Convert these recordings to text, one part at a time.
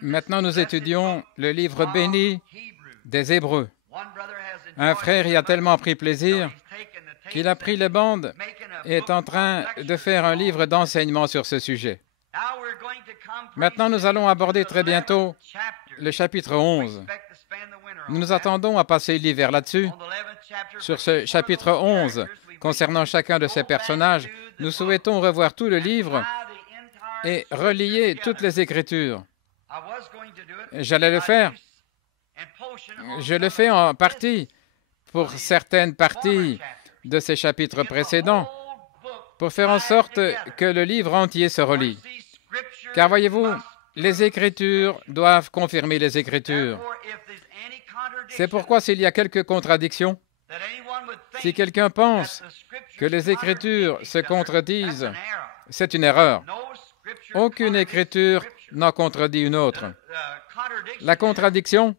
Maintenant, nous étudions le livre béni des Hébreux. Un frère y a tellement pris plaisir qu'il a pris les bandes et est en train de faire un livre d'enseignement sur ce sujet. Maintenant, nous allons aborder très bientôt le chapitre 11. Nous nous attendons à passer l'hiver là-dessus. Sur ce chapitre 11, concernant chacun de ces personnages, nous souhaitons revoir tout le livre et relier toutes les Écritures. J'allais le faire. Je le fais en partie pour certaines parties de ces chapitres précédents, pour faire en sorte que le livre entier se relie. Car voyez-vous, les Écritures doivent confirmer les Écritures. C'est pourquoi s'il y a quelques contradictions, si quelqu'un pense que les Écritures se contredisent, c'est une erreur. Aucune Écriture n'en contredit une autre. La contradiction,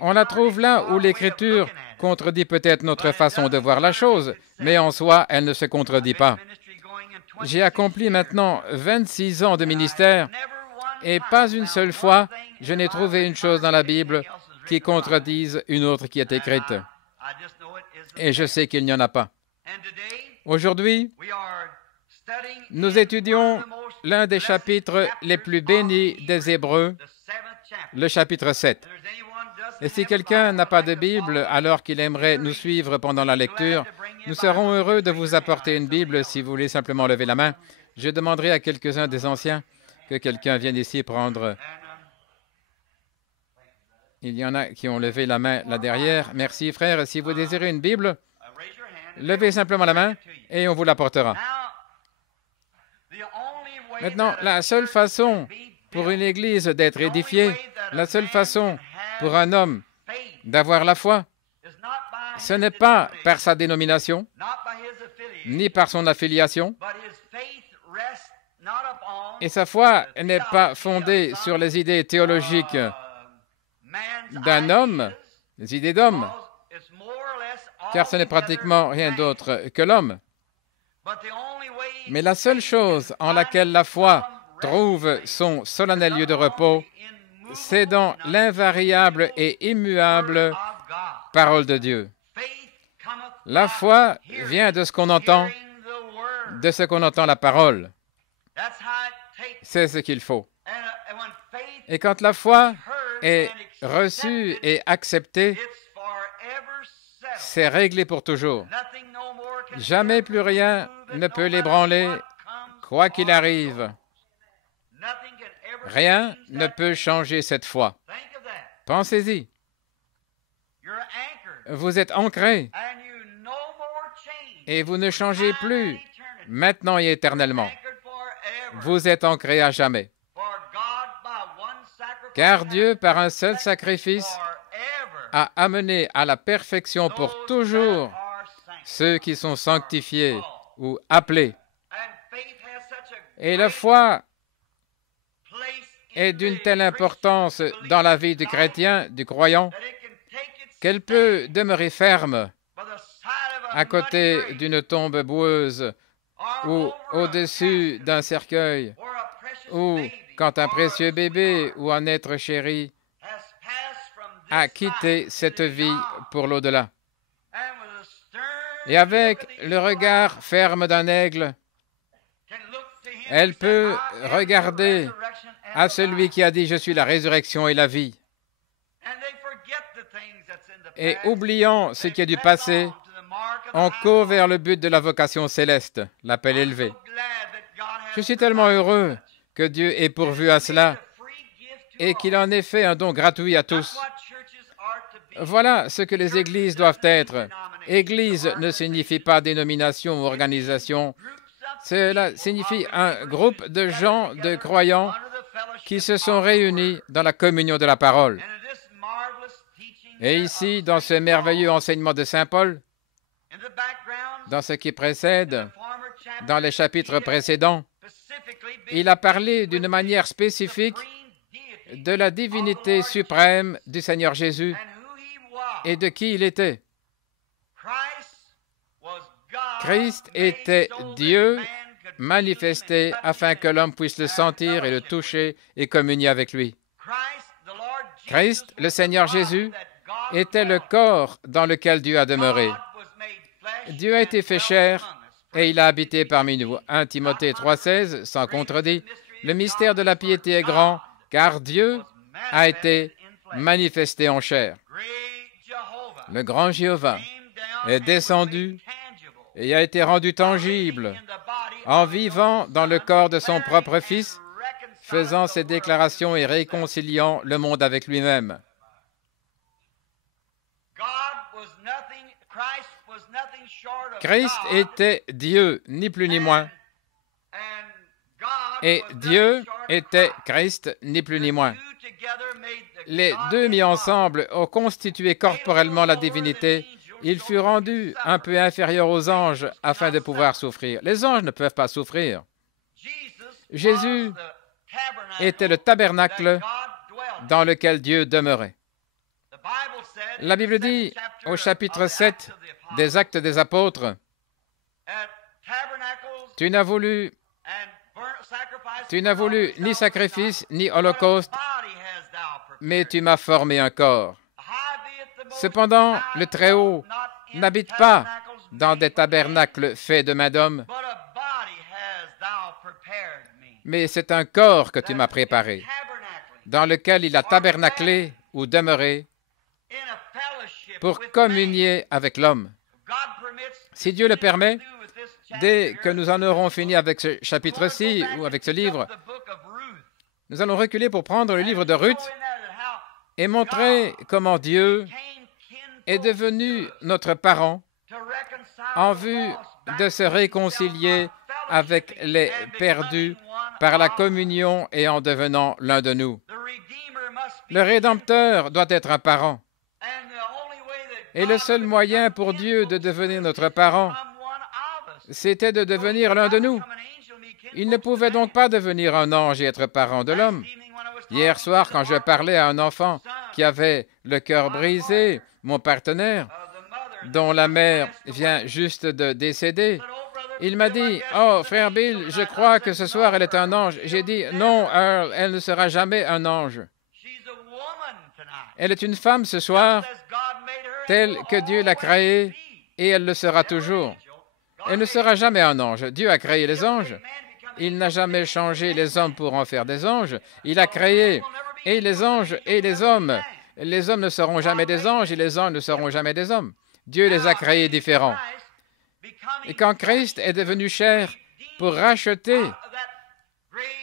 on la trouve là où l'Écriture contredit peut-être notre façon de voir la chose, mais en soi, elle ne se contredit pas. J'ai accompli maintenant 26 ans de ministère et pas une seule fois, je n'ai trouvé une chose dans la Bible qui contredise une autre qui est écrite. Et je sais qu'il n'y en a pas. Aujourd'hui, nous étudions l'un des chapitres les plus bénis des Hébreux, le chapitre 7. Et si quelqu'un n'a pas de Bible alors qu'il aimerait nous suivre pendant la lecture, nous serons heureux de vous apporter une Bible si vous voulez simplement lever la main. Je demanderai à quelques-uns des anciens que quelqu'un vienne ici prendre. Il y en a qui ont levé la main là derrière. Merci, frère. Si vous désirez une Bible, levez simplement la main et on vous l'apportera. Maintenant, la seule façon pour une Église d'être édifiée, la seule façon pour un homme d'avoir la foi, ce n'est pas par sa dénomination, ni par son affiliation, et sa foi n'est pas fondée sur les idées théologiques d'un homme, les idées d'homme, car ce n'est pratiquement rien d'autre que l'homme. Mais la seule chose en laquelle la foi trouve son solennel lieu de repos, c'est dans l'invariable et immuable parole de Dieu. La foi vient de ce qu'on entend, la parole. C'est ce qu'il faut. Et quand la foi est reçue et acceptée, c'est réglé pour toujours. Jamais plus rien ne peut l'ébranler, quoi qu'il arrive. Rien ne peut changer cette foi. Pensez-y. Vous êtes ancré et vous ne changez plus maintenant et éternellement. Vous êtes ancré à jamais. Car Dieu, par un seul sacrifice, a amené à la perfection pour toujours ceux qui sont sanctifiés ou appelés. Et la foi est d'une telle importance dans la vie du chrétien, du croyant, qu'elle peut demeurer ferme à côté d'une tombe boueuse ou au-dessus d'un cercueil, ou quand un précieux bébé ou un être chéri a quitté cette vie pour l'au-delà. Et avec le regard ferme d'un aigle, elle peut regarder à celui qui a dit « Je suis la résurrection et la vie ». Et oubliant ce qui est du passé, on court vers le but de la vocation céleste, l'appel élevé. Je suis tellement heureux que Dieu ait pourvu à cela et qu'il en ait fait un don gratuit à tous. Voilà ce que les églises doivent être. Église ne signifie pas dénomination ou organisation. Cela signifie un groupe de gens, de croyants, qui se sont réunis dans la communion de la parole. Et ici, dans ce merveilleux enseignement de Saint Paul, dans ce qui précède, dans les chapitres précédents, il a parlé d'une manière spécifique de la divinité suprême du Seigneur Jésus et de qui il était. Christ était Dieu manifesté afin que l'homme puisse le sentir et le toucher et communier avec lui. Christ, le Seigneur Jésus, était le corps dans lequel Dieu a demeuré. Dieu a été fait chair et il a habité parmi nous. 1 Timothée 3,16, sans contredit. Le mystère de la piété est grand, car Dieu a été manifesté en chair. Le grand Jéhovah est descendu et a été rendu tangible en vivant dans le corps de son propre Fils, faisant ses déclarations et réconciliant le monde avec lui-même. Christ était Dieu, ni plus ni moins. Et Dieu était Christ, ni plus ni moins. Les deux mis ensemble ont constitué corporellement la divinité. Il fut rendu un peu inférieur aux anges afin de pouvoir souffrir. Les anges ne peuvent pas souffrir. Jésus était le tabernacle dans lequel Dieu demeurait. La Bible dit au chapitre 7 des Actes des Apôtres, « Tu n'as voulu ni sacrifice, ni holocauste, mais tu m'as formé un corps. Cependant, le Très-Haut n'habite pas dans des tabernacles faits de main d'homme, mais c'est un corps que tu m'as préparé, dans lequel il a tabernaclé ou demeuré pour communier avec l'homme. » Si Dieu le permet, dès que nous en aurons fini avec ce chapitre-ci ou avec ce livre, nous allons reculer pour prendre le livre de Ruth et montrer comment Dieu est devenu notre parent en vue de se réconcilier avec les perdus par la communion et en devenant l'un de nous. Le Rédempteur doit être un parent. Et le seul moyen pour Dieu de devenir notre parent, c'était de devenir l'un de nous. Il ne pouvait donc pas devenir un ange et être parent de l'homme. Hier soir, quand je parlais à un enfant qui avait le cœur brisé, mon partenaire, dont la mère vient juste de décéder, il m'a dit, « Oh, frère Bill, je crois que ce soir elle est un ange. » J'ai dit, « Non, Earl, elle ne sera jamais un ange. Elle est une femme ce soir, telle que Dieu l'a créée, et elle le sera toujours. Elle ne sera jamais un ange. Dieu a créé les anges. Il n'a jamais changé les hommes pour en faire des anges. Il a créé et les anges et les hommes. Les hommes ne seront jamais des anges et les anges ne seront jamais des hommes. Dieu les a créés différents. Et quand Christ est devenu chair pour racheter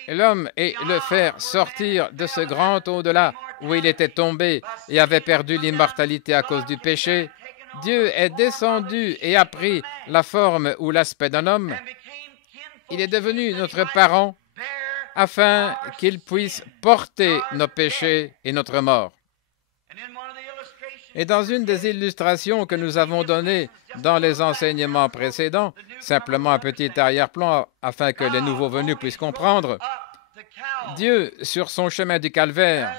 l'homme et le faire sortir de ce grand au-delà où il était tombé et avait perdu l'immortalité à cause du péché, Dieu est descendu et a pris la forme ou l'aspect d'un homme. Il est devenu notre parent afin qu'il puisse porter nos péchés et notre mort. Et dans une des illustrations que nous avons données dans les enseignements précédents, simplement un petit arrière-plan afin que les nouveaux venus puissent comprendre, Dieu, sur son chemin du calvaire,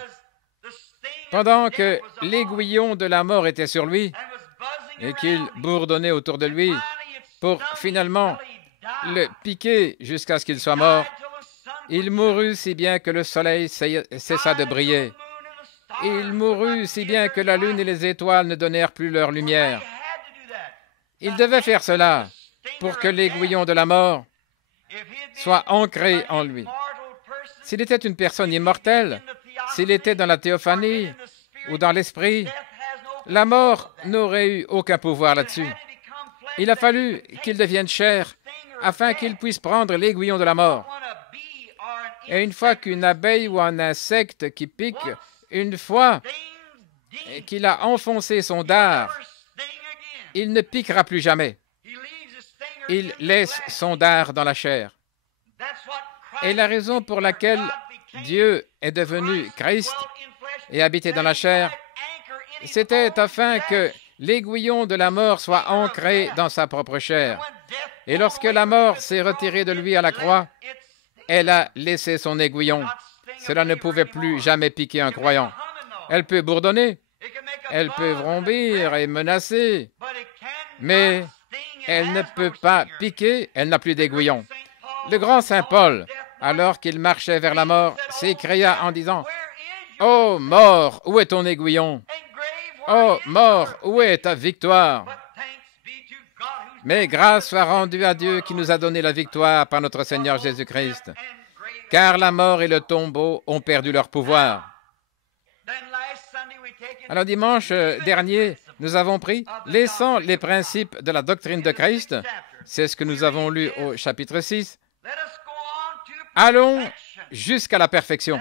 pendant que l'aiguillon de la mort était sur lui et qu'il bourdonnait autour de lui pour finalement le piquer jusqu'à ce qu'il soit mort, il mourut si bien que le soleil cessa de briller. Il mourut si bien que la lune et les étoiles ne donnèrent plus leur lumière. Il devait faire cela pour que l'aiguillon de la mort soit ancré en lui. S'il était une personne immortelle, s'il était dans la théophanie ou dans l'esprit, la mort n'aurait eu aucun pouvoir là-dessus. Il a fallu qu'il devienne chair afin qu'il puisse prendre l'aiguillon de la mort. Et une fois qu'une abeille ou un insecte qui pique, une fois qu'il a enfoncé son dard, il ne piquera plus jamais. Il laisse son dard dans la chair. Et la raison pour laquelle Dieu est devenu Christ et habité dans la chair, c'était afin que l'aiguillon de la mort soit ancré dans sa propre chair. Et lorsque la mort s'est retirée de lui à la croix, elle a laissé son aiguillon. Cela ne pouvait plus jamais piquer un croyant. Elle peut bourdonner, elle peut vrombir et menacer, mais elle ne peut pas piquer, elle n'a plus d'aiguillon. Le grand saint Paul, alors qu'il marchait vers la mort, s'écria en disant, « Ô mort, où est ton aiguillon? Ô mort, où est ta victoire? » Mais grâce soit rendue à Dieu qui nous a donné la victoire par notre Seigneur Jésus-Christ, car la mort et le tombeau ont perdu leur pouvoir. Alors dimanche dernier, nous avons pris « Laissant les principes de la doctrine de Christ », c'est ce que nous avons lu au chapitre 6, « Allons jusqu'à la perfection ».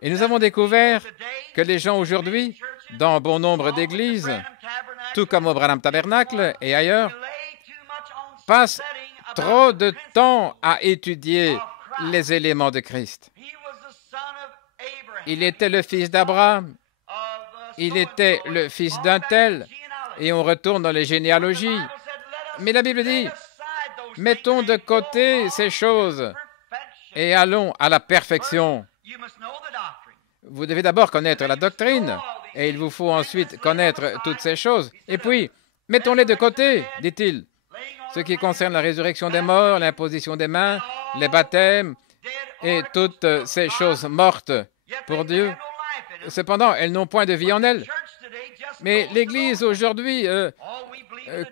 Et nous avons découvert que les gens aujourd'hui, dans bon nombre d'églises, tout comme au Branham Tabernacle et ailleurs, passent trop de temps à étudier les éléments de Christ. Il était le fils d'Abraham, il était le fils d'un tel, et on retourne dans les généalogies. Mais la Bible dit, mettons de côté ces choses et allons à la perfection. Vous devez d'abord connaître la doctrine, et il vous faut ensuite connaître toutes ces choses. Et puis, mettons-les de côté, dit-il. Ce qui concerne la résurrection des morts, l'imposition des mains, les baptêmes, et toutes ces choses mortes pour Dieu. Cependant, elles n'ont point de vie en elles. Mais l'Église aujourd'hui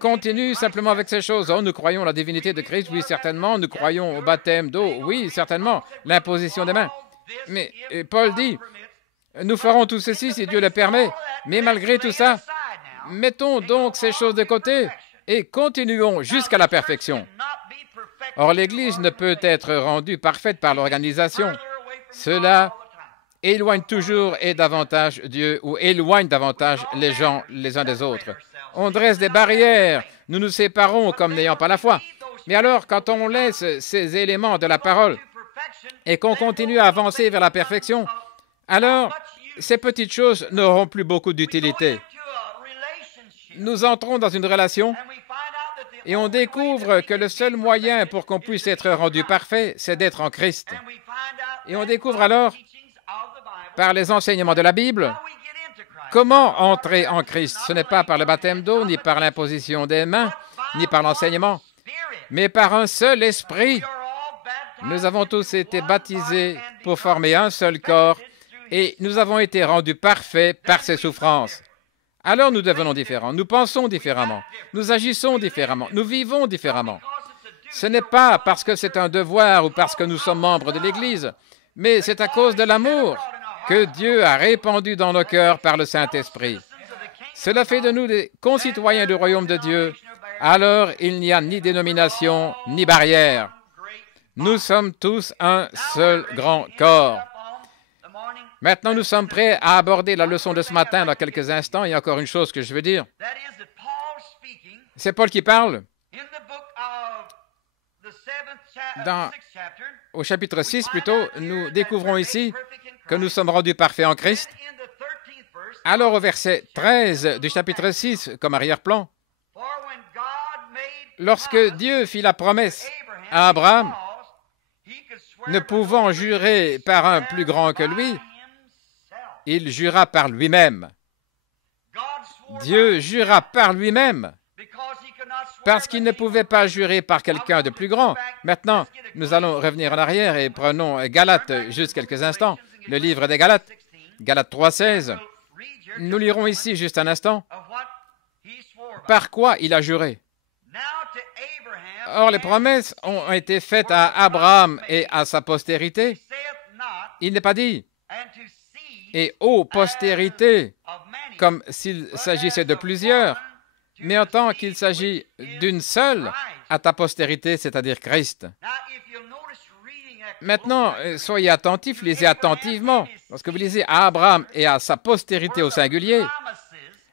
continue simplement avec ces choses. Oh, nous croyons la divinité de Christ, oui, certainement. Nous croyons au baptême d'eau, oui, certainement. L'imposition des mains. Mais Paul dit, nous ferons tout ceci si Dieu le permet. Mais malgré tout ça, mettons donc ces choses de côté et continuons jusqu'à la perfection. Or, l'Église ne peut être rendue parfaite par l'organisation. Cela éloigne toujours et davantage Dieu ou éloigne davantage les gens les uns des autres. On dresse des barrières, nous nous séparons comme n'ayant pas la foi. Mais alors, quand on laisse ces éléments de la parole et qu'on continue à avancer vers la perfection, alors ces petites choses n'auront plus beaucoup d'utilité. Nous entrons dans une relation et on découvre que le seul moyen pour qu'on puisse être rendu parfait, c'est d'être en Christ. Et on découvre alors, par les enseignements de la Bible, comment entrer en Christ. Ce n'est pas par le baptême d'eau, ni par l'imposition des mains, ni par l'enseignement, mais par un seul esprit. Nous avons tous été baptisés pour former un seul corps et nous avons été rendus parfaits par ses souffrances. Alors nous devenons différents, nous pensons différemment, nous agissons différemment, nous vivons différemment. Ce n'est pas parce que c'est un devoir ou parce que nous sommes membres de l'Église, mais c'est à cause de l'amour que Dieu a répandu dans nos cœurs par le Saint-Esprit. Cela fait de nous des concitoyens du royaume de Dieu. Alors il n'y a ni dénomination, ni barrière. Nous sommes tous un seul grand corps. Maintenant, nous sommes prêts à aborder la leçon de ce matin dans quelques instants. Il y a encore une chose que je veux dire. C'est Paul qui parle. Au chapitre 6, plutôt, nous découvrons ici que nous sommes rendus parfaits en Christ. Alors, au verset 13 du chapitre 6, comme arrière-plan, lorsque Dieu fit la promesse à Abraham, ne pouvant jurer par un plus grand que lui, il jura par lui-même. Dieu jura par lui-même parce qu'il ne pouvait pas jurer par quelqu'un de plus grand. Maintenant, nous allons revenir en arrière et prenons Galates juste quelques instants. Le livre des Galates, Galates 3,16. Nous lirons ici juste un instant. Par quoi il a juré? Or, les promesses ont été faites à Abraham et à sa postérité. Il n'est pas dit et aux postérités, comme s'il s'agissait de plusieurs, mais en tant qu'il s'agit d'une seule, à ta postérité, c'est-à-dire Christ. Maintenant, soyez attentifs, lisez attentivement. Lorsque vous lisez à Abraham et à sa postérité au singulier,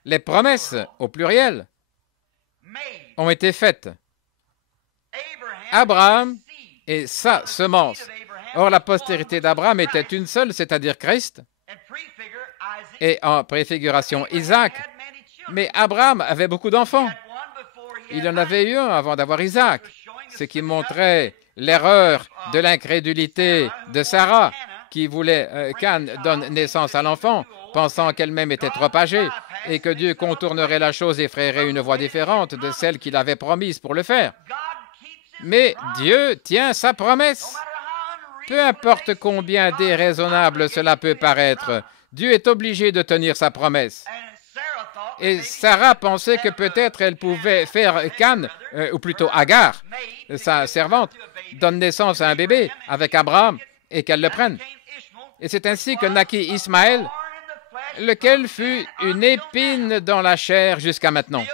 les promesses au pluriel ont été faites. Abraham et sa semence. Or, la postérité d'Abraham était une seule, c'est-à-dire Christ, et en préfiguration Isaac. Mais Abraham avait beaucoup d'enfants. Il en avait eu un avant d'avoir Isaac, ce qui montrait l'erreur de l'incrédulité de Sarah, qui voulait qu'Anne donne naissance à l'enfant, pensant qu'elle-même était trop âgée, et que Dieu contournerait la chose et ferait une voie différente de celle qu'il avait promise pour le faire. Mais Dieu tient sa promesse. Peu importe combien déraisonnable cela peut paraître, Dieu est obligé de tenir sa promesse. Et Sarah pensait que peut-être elle pouvait faire Can, ou plutôt Agar, sa servante, donne naissance à un bébé avec Abraham et qu'elle le prenne. Et c'est ainsi que naquit Ismaël, lequel fut une épine dans la chair jusqu'à maintenant.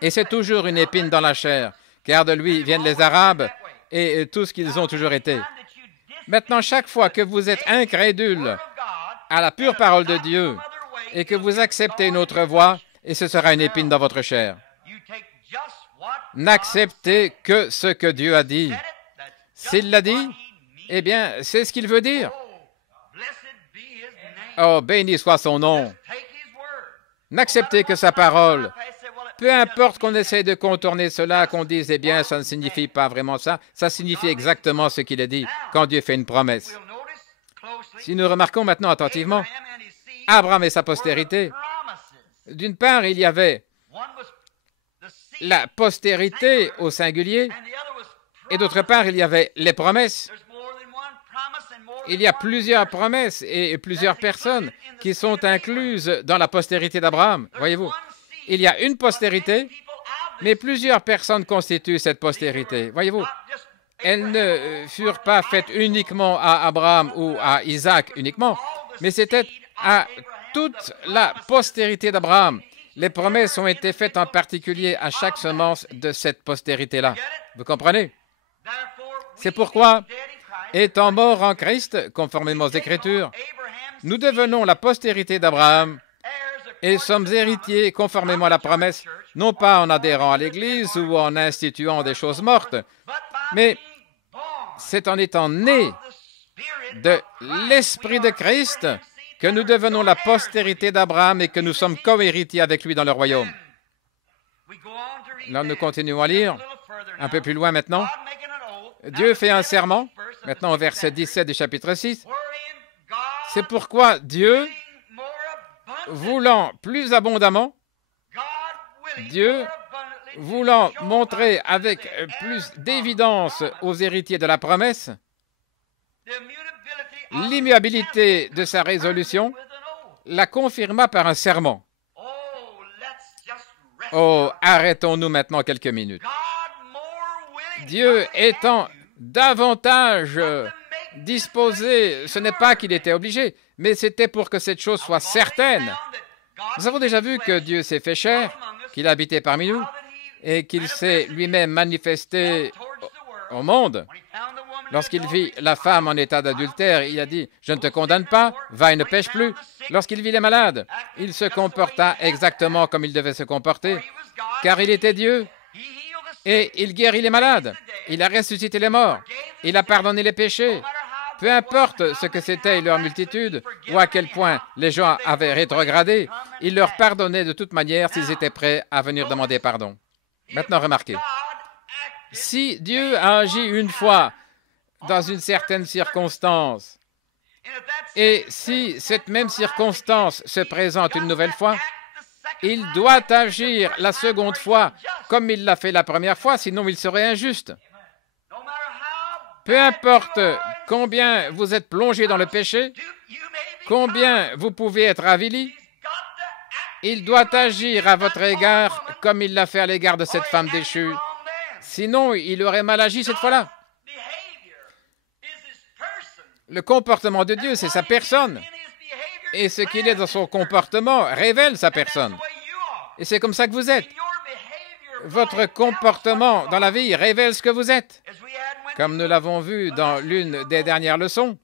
Et c'est toujours une épine dans la chair, car de lui viennent les Arabes et tout ce qu'ils ont toujours été. Maintenant, chaque fois que vous êtes incrédule à la pure parole de Dieu et que vous acceptez une autre voie, et ce sera une épine dans votre chair. N'acceptez que ce que Dieu a dit. S'il l'a dit, eh bien, c'est ce qu'il veut dire. Oh, béni soit son nom. N'acceptez que sa parole. Peu importe qu'on essaie de contourner cela, qu'on dise, eh bien, ça ne signifie pas vraiment ça. Ça signifie exactement ce qu'il a dit quand Dieu fait une promesse. Si nous remarquons maintenant attentivement, Abraham et sa postérité, d'une part, il y avait la postérité au singulier, et d'autre part, il y avait les promesses. Il y a plusieurs promesses et plusieurs personnes qui sont incluses dans la postérité d'Abraham. Voyez-vous, il y a une postérité, mais plusieurs personnes constituent cette postérité. Voyez-vous, elles ne furent pas faites uniquement à Abraham ou à Isaac uniquement, mais c'était à toute la postérité d'Abraham. Les promesses ont été faites en particulier à chaque semence de cette postérité-là. Vous comprenez? C'est pourquoi, étant morts en Christ, conformément aux Écritures, nous devenons la postérité d'Abraham et sommes héritiers conformément à la promesse, non pas en adhérant à l'Église ou en instituant des choses mortes, mais c'est en étant nés de l'Esprit de Christ que nous devenons la postérité d'Abraham et que nous sommes co-héritiers avec lui dans le royaume. Là, nous continuons à lire un peu plus loin maintenant. Dieu fait un serment, maintenant au verset 17 du chapitre 6. C'est pourquoi Dieu, voulant plus abondamment, Dieu, voulant montrer avec plus d'évidence aux héritiers de la promesse l'immuabilité de sa résolution, la confirma par un serment. Oh, arrêtons-nous maintenant quelques minutes. Dieu étant davantage disposé, ce n'est pas qu'il était obligé, mais c'était pour que cette chose soit certaine. Nous avons déjà vu que Dieu s'est fait chair, qu'il a habité parmi nous et qu'il s'est lui-même manifesté au monde. Lorsqu'il vit la femme en état d'adultère, il a dit « Je ne te condamne pas, va et ne pêche plus ». Lorsqu'il vit les malades, il se comporta exactement comme il devait se comporter, car il était Dieu. Et il guérit les malades, il a ressuscité les morts, il a pardonné les péchés. Peu importe ce que c'était leur multitude ou à quel point les gens avaient rétrogradé, il leur pardonnait de toute manière s'ils étaient prêts à venir demander pardon. Maintenant, remarquez, si Dieu a agi une fois dans une certaine circonstance, et si cette même circonstance se présente une nouvelle fois, il doit agir la seconde fois comme il l'a fait la première fois, sinon il serait injuste. Peu importe combien vous êtes plongé dans le péché, combien vous pouvez être avili, il doit agir à votre égard comme il l'a fait à l'égard de cette femme déchue. Sinon, il aurait mal agi cette fois-là. Le comportement de Dieu, c'est sa personne. Et ce qu'il est dans son comportement révèle sa personne. Et c'est comme ça que vous êtes. Votre comportement dans la vie révèle ce que vous êtes. Comme nous l'avons vu dans l'une des dernières leçons,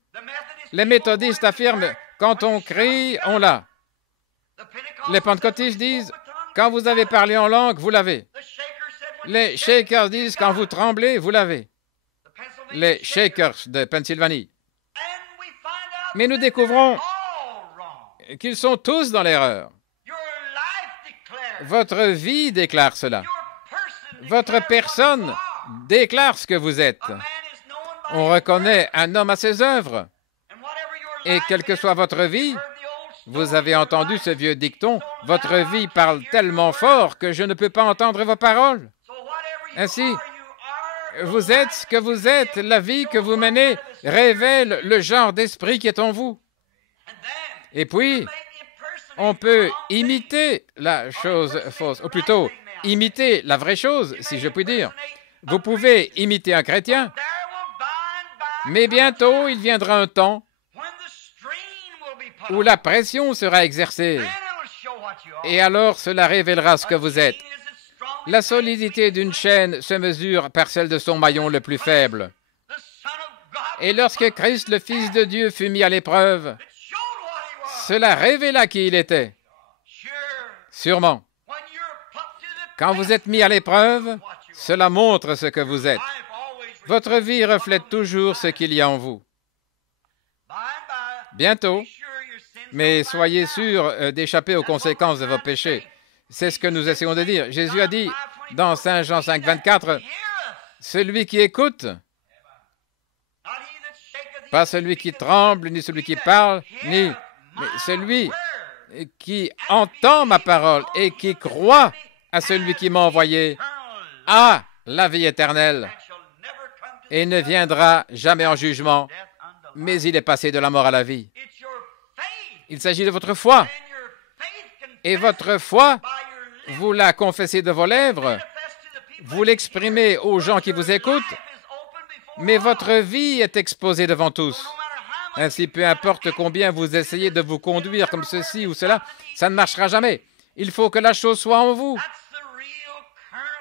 les méthodistes affirment « quand on crie, on l'a ». Les pentecôtistes disent « quand vous avez parlé en langue, vous l'avez ». Les Shakers disent « quand vous tremblez, vous l'avez ». Les Shakers de Pennsylvanie. Mais nous découvrons qu'ils sont tous dans l'erreur. Votre vie déclare cela. Votre personne déclare ce que vous êtes. On reconnaît un homme à ses œuvres. Et quelle que soit votre vie, vous avez entendu ce vieux dicton, votre vie parle tellement fort que je ne peux pas entendre vos paroles. Ainsi, Vous êtes ce que vous êtes. La vie que vous menez révèle le genre d'esprit qui est en vous. Et puis, on peut imiter la chose fausse, ou plutôt, imiter la vraie chose, si je puis dire. Vous pouvez imiter un chrétien, mais bientôt, il viendra un temps où la pression sera exercée. Et alors, cela révélera ce que vous êtes. La solidité d'une chaîne se mesure par celle de son maillon le plus faible. Et lorsque Christ, le Fils de Dieu, fut mis à l'épreuve, cela révéla qui il était. Sûrement. Quand vous êtes mis à l'épreuve, cela montre ce que vous êtes. Votre vie reflète toujours ce qu'il y a en vous. Bientôt, mais soyez sûrs d'échapper aux conséquences de vos péchés. C'est ce que nous essayons de dire. Jésus a dit dans Saint Jean 5, 24, « Celui qui écoute, pas celui qui tremble, ni celui qui parle, mais celui qui entend ma parole et qui croit à celui qui m'a envoyé, a la vie éternelle et ne viendra jamais en jugement, mais il est passé de la mort à la vie. » Il s'agit de votre foi. Et votre foi, vous la confessez de vos lèvres, vous l'exprimez aux gens qui vous écoutent, mais votre vie est exposée devant tous. Ainsi, peu importe combien vous essayez de vous conduire comme ceci ou cela, ça ne marchera jamais. Il faut que la chose soit en vous.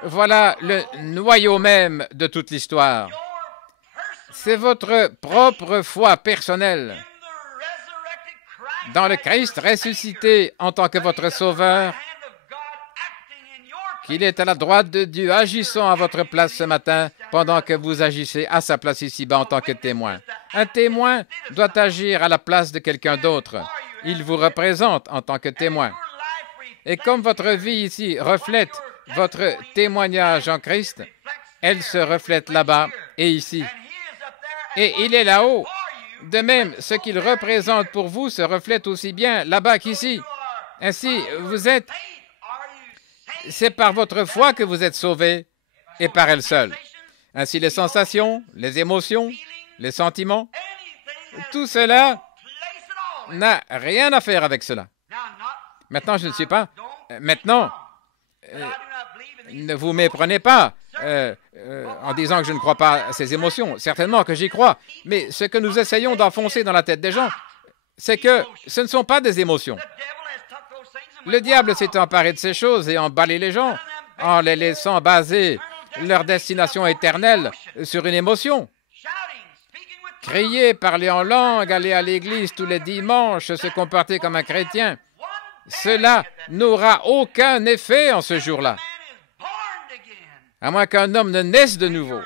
Voilà le noyau même de toute l'histoire. C'est votre propre foi personnelle dans le Christ ressuscité en tant que votre Sauveur, qu'il est à la droite de Dieu, agissant à votre place ce matin, pendant que vous agissez à sa place ici-bas en tant que témoin. Un témoin doit agir à la place de quelqu'un d'autre. Il vous représente en tant que témoin. Et comme votre vie ici reflète votre témoignage en Christ, elle se reflète là-bas et ici. Et il est là-haut. De même, ce qu'il représente pour vous se reflète aussi bien là-bas qu'ici. Ainsi, vous êtes... C'est par votre foi que vous êtes sauvés et par elle seule. Ainsi, les sensations, les émotions, les sentiments, tout cela n'a rien à faire avec cela. Maintenant, je ne suis pas... Maintenant, ne vous méprenez pas en disant que je ne crois pas à ces émotions. Certainement que j'y crois. Mais ce que nous essayons d'enfoncer dans la tête des gens, c'est que ce ne sont pas des émotions. Le diable s'est emparé de ces choses et emballé les gens en les laissant baser leur destination éternelle sur une émotion. Crier, parler en langue, aller à l'église tous les dimanches, se comporter comme un chrétien, cela n'aura aucun effet en ce jour-là, à moins qu'un homme ne naisse de nouveau.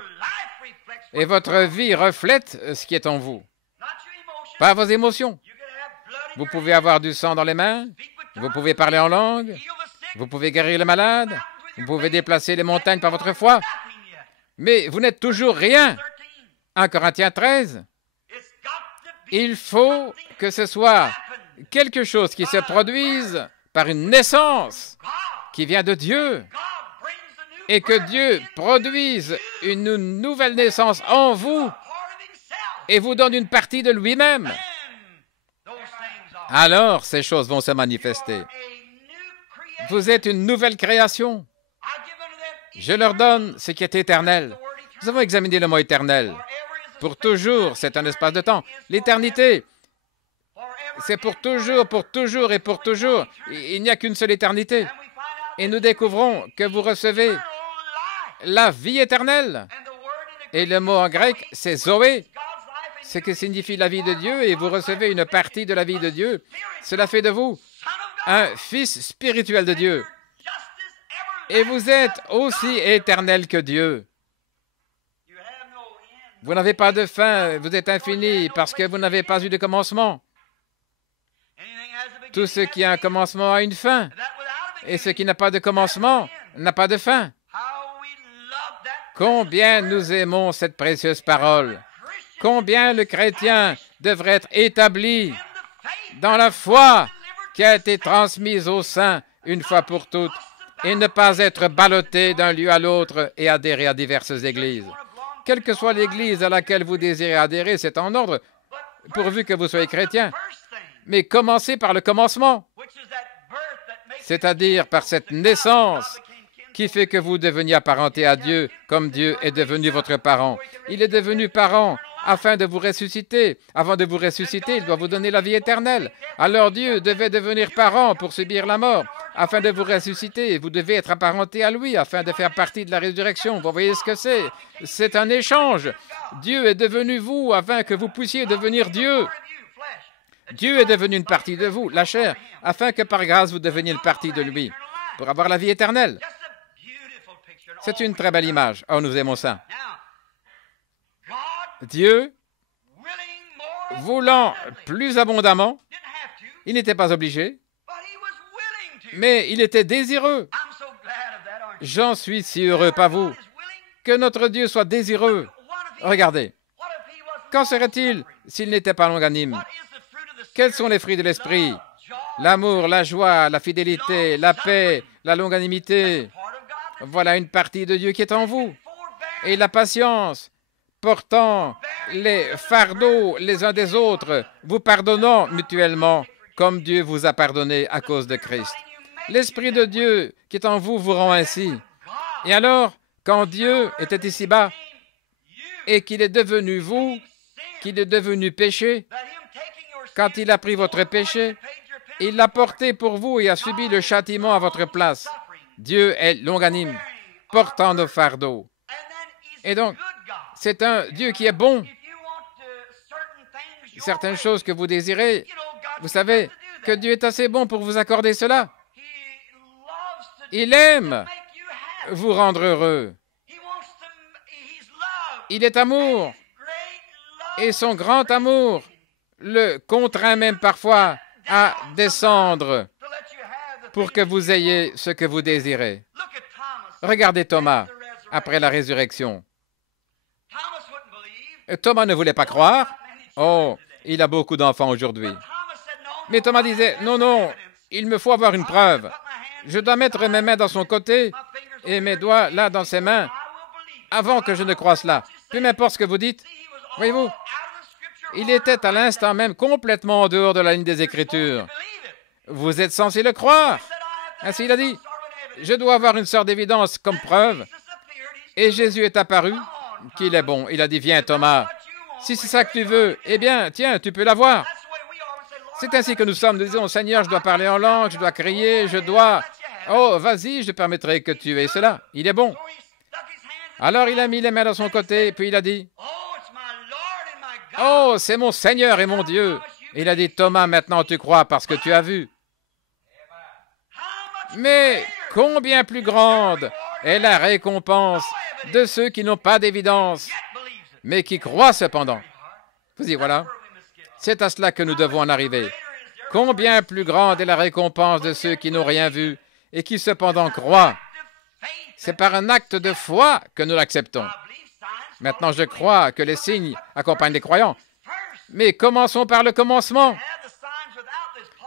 Et votre vie reflète ce qui est en vous, pas vos émotions. Vous pouvez avoir du sang dans les mains, vous pouvez parler en langue, vous pouvez guérir les malades, vous pouvez déplacer les montagnes par votre foi, mais vous n'êtes toujours rien. 1 Corinthiens 13, il faut que ce soit quelque chose qui se produise par une naissance qui vient de Dieu et que Dieu produise une nouvelle naissance en vous et vous donne une partie de lui-même. Alors, ces choses vont se manifester. Vous êtes une nouvelle création. Je leur donne ce qui est éternel. Nous avons examiné le mot éternel. Pour toujours, c'est un espace de temps. L'éternité, c'est pour toujours et pour toujours. Il n'y a qu'une seule éternité. Et nous découvrons que vous recevez la vie éternelle. Et le mot en grec, c'est Zoé, ce qui signifie la vie de Dieu, et vous recevez une partie de la vie de Dieu. Cela fait de vous un fils spirituel de Dieu. Et vous êtes aussi éternel que Dieu. Vous n'avez pas de fin, vous êtes infini parce que vous n'avez pas eu de commencement. Tout ce qui a un commencement a une fin, et ce qui n'a pas de commencement n'a pas de fin. Combien nous aimons cette précieuse parole. Combien le chrétien devrait être établi dans la foi qui a été transmise aux saints une fois pour toutes et ne pas être ballotté d'un lieu à l'autre et adhérer à diverses églises. Quelle que soit l'Église à laquelle vous désirez adhérer, c'est en ordre, pourvu que vous soyez chrétien. Mais commencez par le commencement, c'est-à-dire par cette naissance qui fait que vous deveniez apparenté à Dieu comme Dieu est devenu votre parent. Il est devenu parent afin de vous ressusciter. Avant de vous ressusciter, il doit vous donner la vie éternelle. Alors Dieu devait devenir parent pour subir la mort. Afin de vous ressusciter, vous devez être apparenté à lui afin de faire partie de la résurrection. Vous voyez ce que c'est? C'est un échange. Dieu est devenu vous afin que vous puissiez devenir Dieu. Dieu est devenu une partie de vous, la chair, afin que par grâce vous deveniez une partie de lui, pour avoir la vie éternelle. C'est une très belle image. Oh, nous aimons ça. Dieu, voulant plus abondamment, il n'était pas obligé, mais il était désireux. J'en suis si heureux, pas vous, que notre Dieu soit désireux. Regardez, qu'en serait-il s'il n'était pas longanime? Quels sont les fruits de l'esprit? L'amour, la joie, la fidélité, la paix, la longanimité. Voilà une partie de Dieu qui est en vous. Et la patience, portant les fardeaux les uns des autres, vous pardonnant mutuellement, comme Dieu vous a pardonné à cause de Christ. L'Esprit de Dieu qui est en vous vous rend ainsi. Et alors, quand Dieu était ici-bas et qu'il est devenu vous, qu'il est devenu péché, quand il a pris votre péché, il l'a porté pour vous et a subi le châtiment à votre place. Dieu est longanime, portant nos fardeaux. Et donc, c'est un Dieu qui est bon. Certaines choses que vous désirez, vous savez que Dieu est assez bon pour vous accorder cela. Il aime vous rendre heureux. Il est amour. Et son grand amour le contraint même parfois à descendre pour que vous ayez ce que vous désirez. Regardez Thomas après la résurrection. Thomas ne voulait pas croire. Oh, il a beaucoup d'enfants aujourd'hui. Mais Thomas disait, non, non, il me faut avoir une preuve. Je dois mettre mes mains dans son côté et mes doigts là dans ses mains avant que je ne croie cela. Peu m'importe ce que vous dites. Voyez-vous, il était à l'instant même complètement en dehors de la ligne des Écritures. Vous êtes censé le croire. Ainsi il a dit, je dois avoir une sorte d'évidence comme preuve. Et Jésus est apparu, qu'il est bon. Il a dit, viens Thomas, si c'est ça que tu veux, eh bien, tiens, tu peux l'avoir. C'est ainsi que nous sommes. Nous disons, Seigneur, je dois parler en langue, je dois crier, je dois... Oh, vas-y, je permettrai que tu aies cela. Il est bon. Alors il a mis les mains dans son côté, puis il a dit, oh, c'est mon Seigneur et mon Dieu. Il a dit, Thomas, maintenant tu crois parce que tu as vu. Mais combien plus grande est la récompense de ceux qui n'ont pas d'évidence, mais qui croient cependant. Vous y voilà. C'est à cela que nous devons en arriver. Combien plus grande est la récompense de ceux qui n'ont rien vu et qui cependant croient. C'est par un acte de foi que nous l'acceptons. Maintenant, je crois que les signes accompagnent les croyants. Mais commençons par le commencement.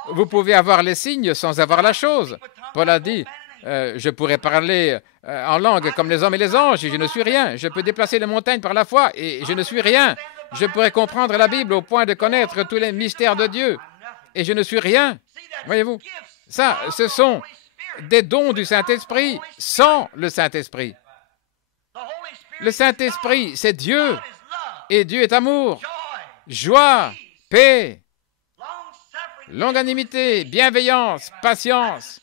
Vous pouvez avoir les signes sans avoir la chose. Paul a dit, je pourrais parler en langue comme les hommes et les anges, et je ne suis rien. Je peux déplacer les montagnes par la foi, et je ne suis rien. Je pourrais comprendre la Bible au point de connaître tous les mystères de Dieu, et je ne suis rien. Voyez-vous, ça, ce sont des dons du Saint-Esprit sans le Saint-Esprit. Le Saint-Esprit, c'est Dieu, et Dieu est amour, joie, paix, longanimité, bienveillance, patience.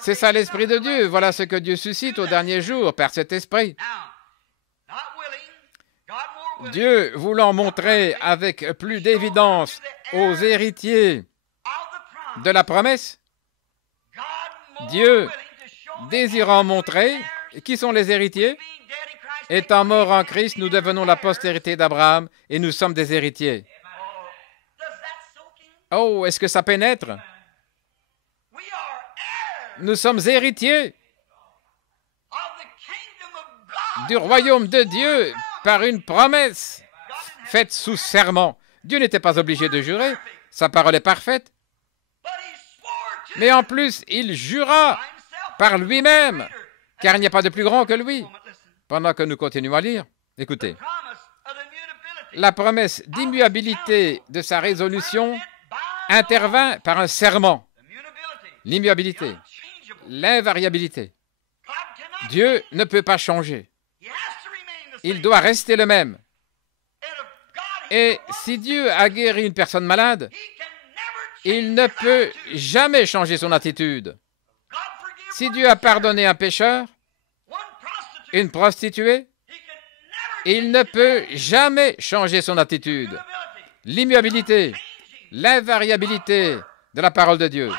C'est ça l'Esprit de Dieu. Voilà ce que Dieu suscite au dernier jour par cet Esprit. Dieu voulant montrer avec plus d'évidence aux héritiers de la promesse, Dieu désirant montrer, qui sont les héritiers? Étant morts en Christ, nous devenons la postérité d'Abraham et nous sommes des héritiers. Oh, est-ce que ça pénètre? Nous sommes héritiers du royaume de Dieu par une promesse faite sous serment. Dieu n'était pas obligé de jurer, sa parole est parfaite. Mais en plus, il jura par lui-même, car il n'y a pas de plus grand que lui. Pendant que nous continuons à lire, Écoutez, la promesse d'immuabilité de sa résolution intervint par un serment. L'immuabilité, l'invariabilité. Dieu ne peut pas changer. Il doit rester le même. Et si Dieu a guéri une personne malade, il ne peut jamais changer son attitude. Si Dieu a pardonné un pécheur, une prostituée, il ne peut jamais changer son attitude. L'immuabilité, l'invariabilité de la parole de Dieu.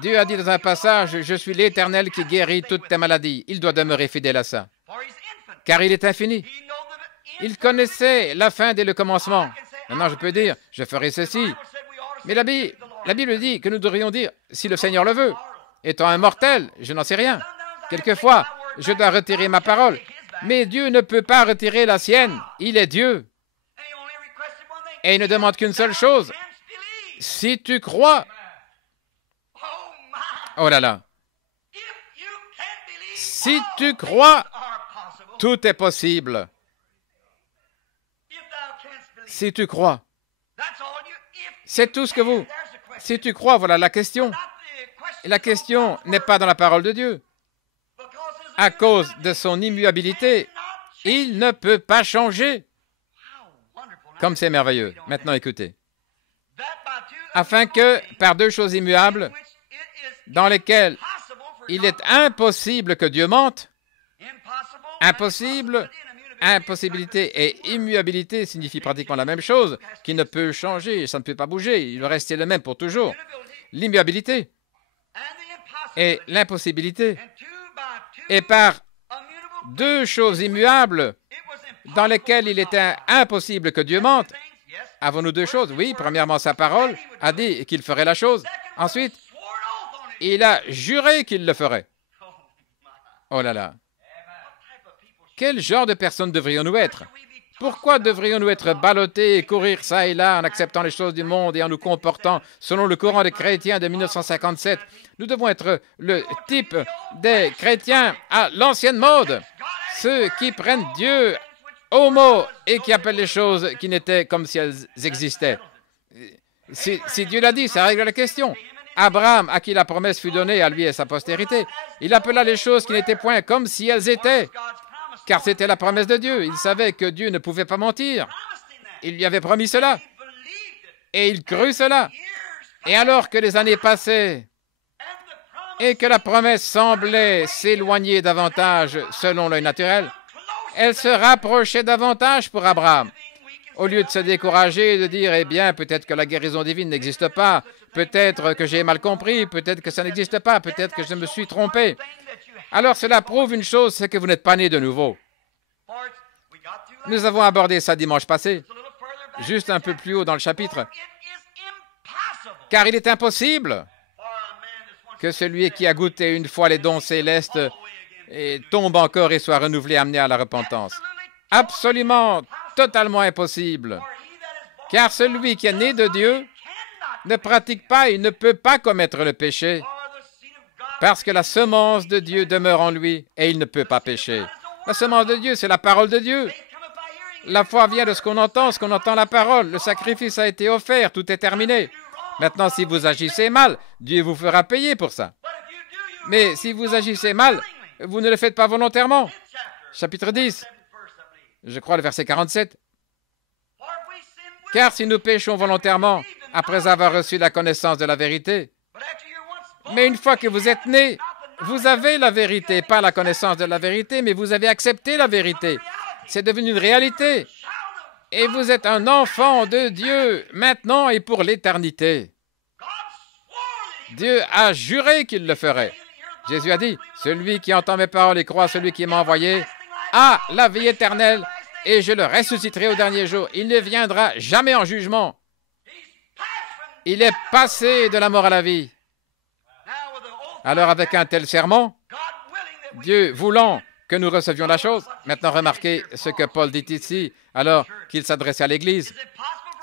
Dieu a dit dans un passage, « Je suis l'Éternel qui guérit toutes tes maladies. » Il doit demeurer fidèle à ça, car il est infini. Il connaissait la fin dès le commencement. Maintenant, je peux dire, je ferai ceci. Mais la Bible dit que nous devrions dire, si le Seigneur le veut. Étant un mortel, je n'en sais rien. Quelquefois, je dois retirer ma parole. Mais Dieu ne peut pas retirer la sienne. Il est Dieu. Et il ne demande qu'une seule chose. Si tu crois, oh là là, si tu crois, tout est possible. Si tu crois, c'est tout ce que vous... Si tu crois, voilà la question. Et la question n'est pas dans la parole de Dieu. À cause de son immuabilité, il ne peut pas changer. Comme c'est merveilleux. Maintenant, écoutez. Afin que, par deux choses immuables, dans lesquelles il est impossible que Dieu mente, impossibilité et immuabilité signifient pratiquement la même chose, qui ne peut changer, ça ne peut pas bouger, il va rester le même pour toujours. L'immuabilité et l'impossibilité. Et par deux choses immuables dans lesquelles il était impossible que Dieu mente, avons-nous deux choses? Oui, premièrement, sa parole a dit qu'il ferait la chose. Ensuite, il a juré qu'il le ferait. Oh là là. Quel genre de personnes devrions-nous être? Pourquoi devrions-nous être ballottés et courir ça et là en acceptant les choses du monde et en nous comportant selon le courant des chrétiens de 1957? Nous devons être le type des chrétiens à l'ancienne mode, ceux qui prennent Dieu au mot et qui appellent les choses qui n'étaient comme si elles existaient. Si Dieu l'a dit, ça règle la question. Abraham, à qui la promesse fut donnée, à lui et sa postérité, il appela les choses qui n'étaient point comme si elles étaient. Car c'était la promesse de Dieu. Il savait que Dieu ne pouvait pas mentir. Il lui avait promis cela. Et il crut cela. Et alors que les années passaient et que la promesse semblait s'éloigner davantage selon l'œil naturel, elle se rapprochait davantage pour Abraham. Au lieu de se décourager et de dire, eh bien, peut-être que la guérison divine n'existe pas, peut-être que j'ai mal compris, peut-être que ça n'existe pas, peut-être que je me suis trompé. Alors cela prouve une chose, c'est que vous n'êtes pas né de nouveau. Nous avons abordé ça dimanche passé, juste un peu plus haut dans le chapitre. Car il est impossible que celui qui a goûté une fois les dons célestes et tombe encore et soit renouvelé, amené à la repentance. Absolument, totalement impossible. Car celui qui est né de Dieu ne pratique pas et ne peut pas commettre le péché. Parce que la semence de Dieu demeure en lui et il ne peut pas pécher. La semence de Dieu, c'est la parole de Dieu. La foi vient de ce qu'on entend la parole. Le sacrifice a été offert, tout est terminé. Maintenant, si vous agissez mal, Dieu vous fera payer pour ça. Mais si vous agissez mal, vous ne le faites pas volontairement. Chapitre 10, je crois le verset 47. Car si nous péchons volontairement, après avoir reçu la connaissance de la vérité, mais une fois que vous êtes né, vous avez la vérité, pas la connaissance de la vérité, mais vous avez accepté la vérité. C'est devenu une réalité. Et vous êtes un enfant de Dieu maintenant et pour l'éternité. Dieu a juré qu'il le ferait. Jésus a dit, celui qui entend mes paroles et croit à celui qui m'a envoyé a la vie éternelle et je le ressusciterai au dernier jour. Il ne viendra jamais en jugement. Il est passé de la mort à la vie. Alors avec un tel serment, Dieu voulant que nous recevions la chose, maintenant remarquez ce que Paul dit ici alors qu'il s'adressait à l'Église.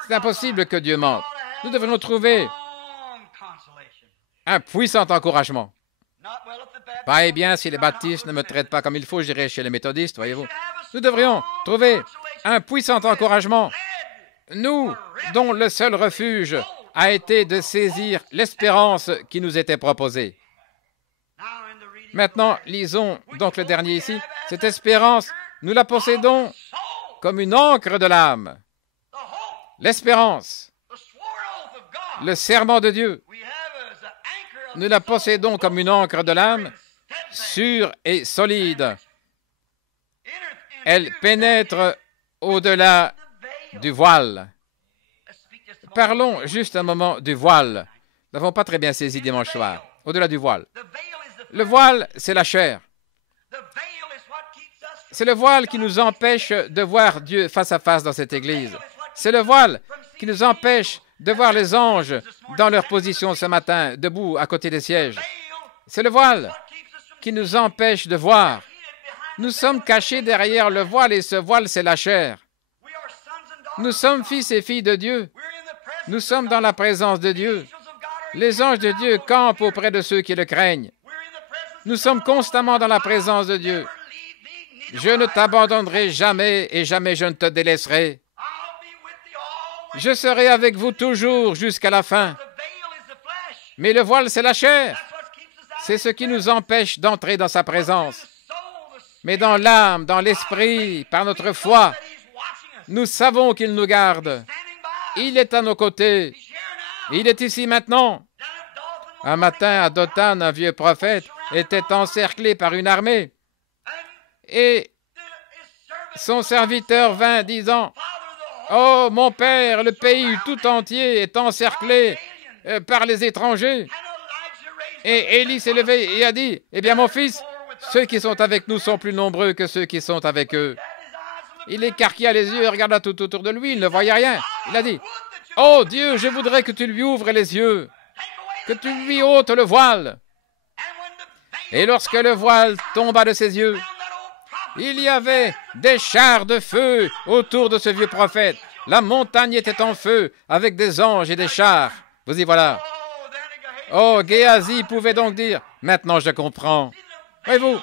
C'est impossible que Dieu mente. Nous devons trouver un puissant encouragement. Pas, eh bien, si les baptistes ne me traitent pas comme il faut, j'irai chez les méthodistes, voyez-vous. Nous devrions trouver un puissant encouragement. Nous, dont le seul refuge a été de saisir l'espérance qui nous était proposée. Maintenant, lisons donc le dernier ici. Cette espérance, nous la possédons comme une ancre de l'âme. L'espérance, le serment de Dieu, nous la possédons comme une ancre de l'âme, sûre et solide. Elle pénètre au-delà du voile. Parlons juste un moment du voile. Nous n'avons pas très bien saisi dimanche soir. Au-delà du voile. Le voile, c'est la chair. C'est le voile qui nous empêche de voir Dieu face à face dans cette Église. C'est le voile qui nous empêche de voir les anges dans leur position ce matin, debout à côté des sièges. C'est le voile qui nous empêche de voir. Nous sommes cachés derrière le voile et ce voile, c'est la chair. Nous sommes fils et filles de Dieu. Nous sommes dans la présence de Dieu. Les anges de Dieu campent auprès de ceux qui le craignent. Nous sommes constamment dans la présence de Dieu. Je ne t'abandonnerai jamais et jamais je ne te délaisserai. Je serai avec vous toujours jusqu'à la fin. Mais le voile, c'est la chair. C'est ce qui nous empêche d'entrer dans sa présence. Mais dans l'âme, dans l'esprit, par notre foi, nous savons qu'il nous garde. Il est à nos côtés. Il est ici maintenant. Un matin, à Dothan, un vieux prophète était encerclé par une armée. Et son serviteur vint disant, « Oh, mon père, le pays tout entier est encerclé par les étrangers. » Et Élie s'est levé et a dit, « Eh bien, mon fils, ceux qui sont avec nous sont plus nombreux que ceux qui sont avec eux. » Il écarquilla les yeux et regarda tout autour de lui, il ne voyait rien. Il a dit, « Oh Dieu, je voudrais que tu lui ouvres les yeux, que tu lui ôtes le voile. » Et lorsque le voile tomba de ses yeux, il y avait des chars de feu autour de ce vieux prophète. La montagne était en feu avec des anges et des chars. Vous y voilà. Oh, Géasi pouvait donc dire, « Maintenant je comprends. » Voyez-vous,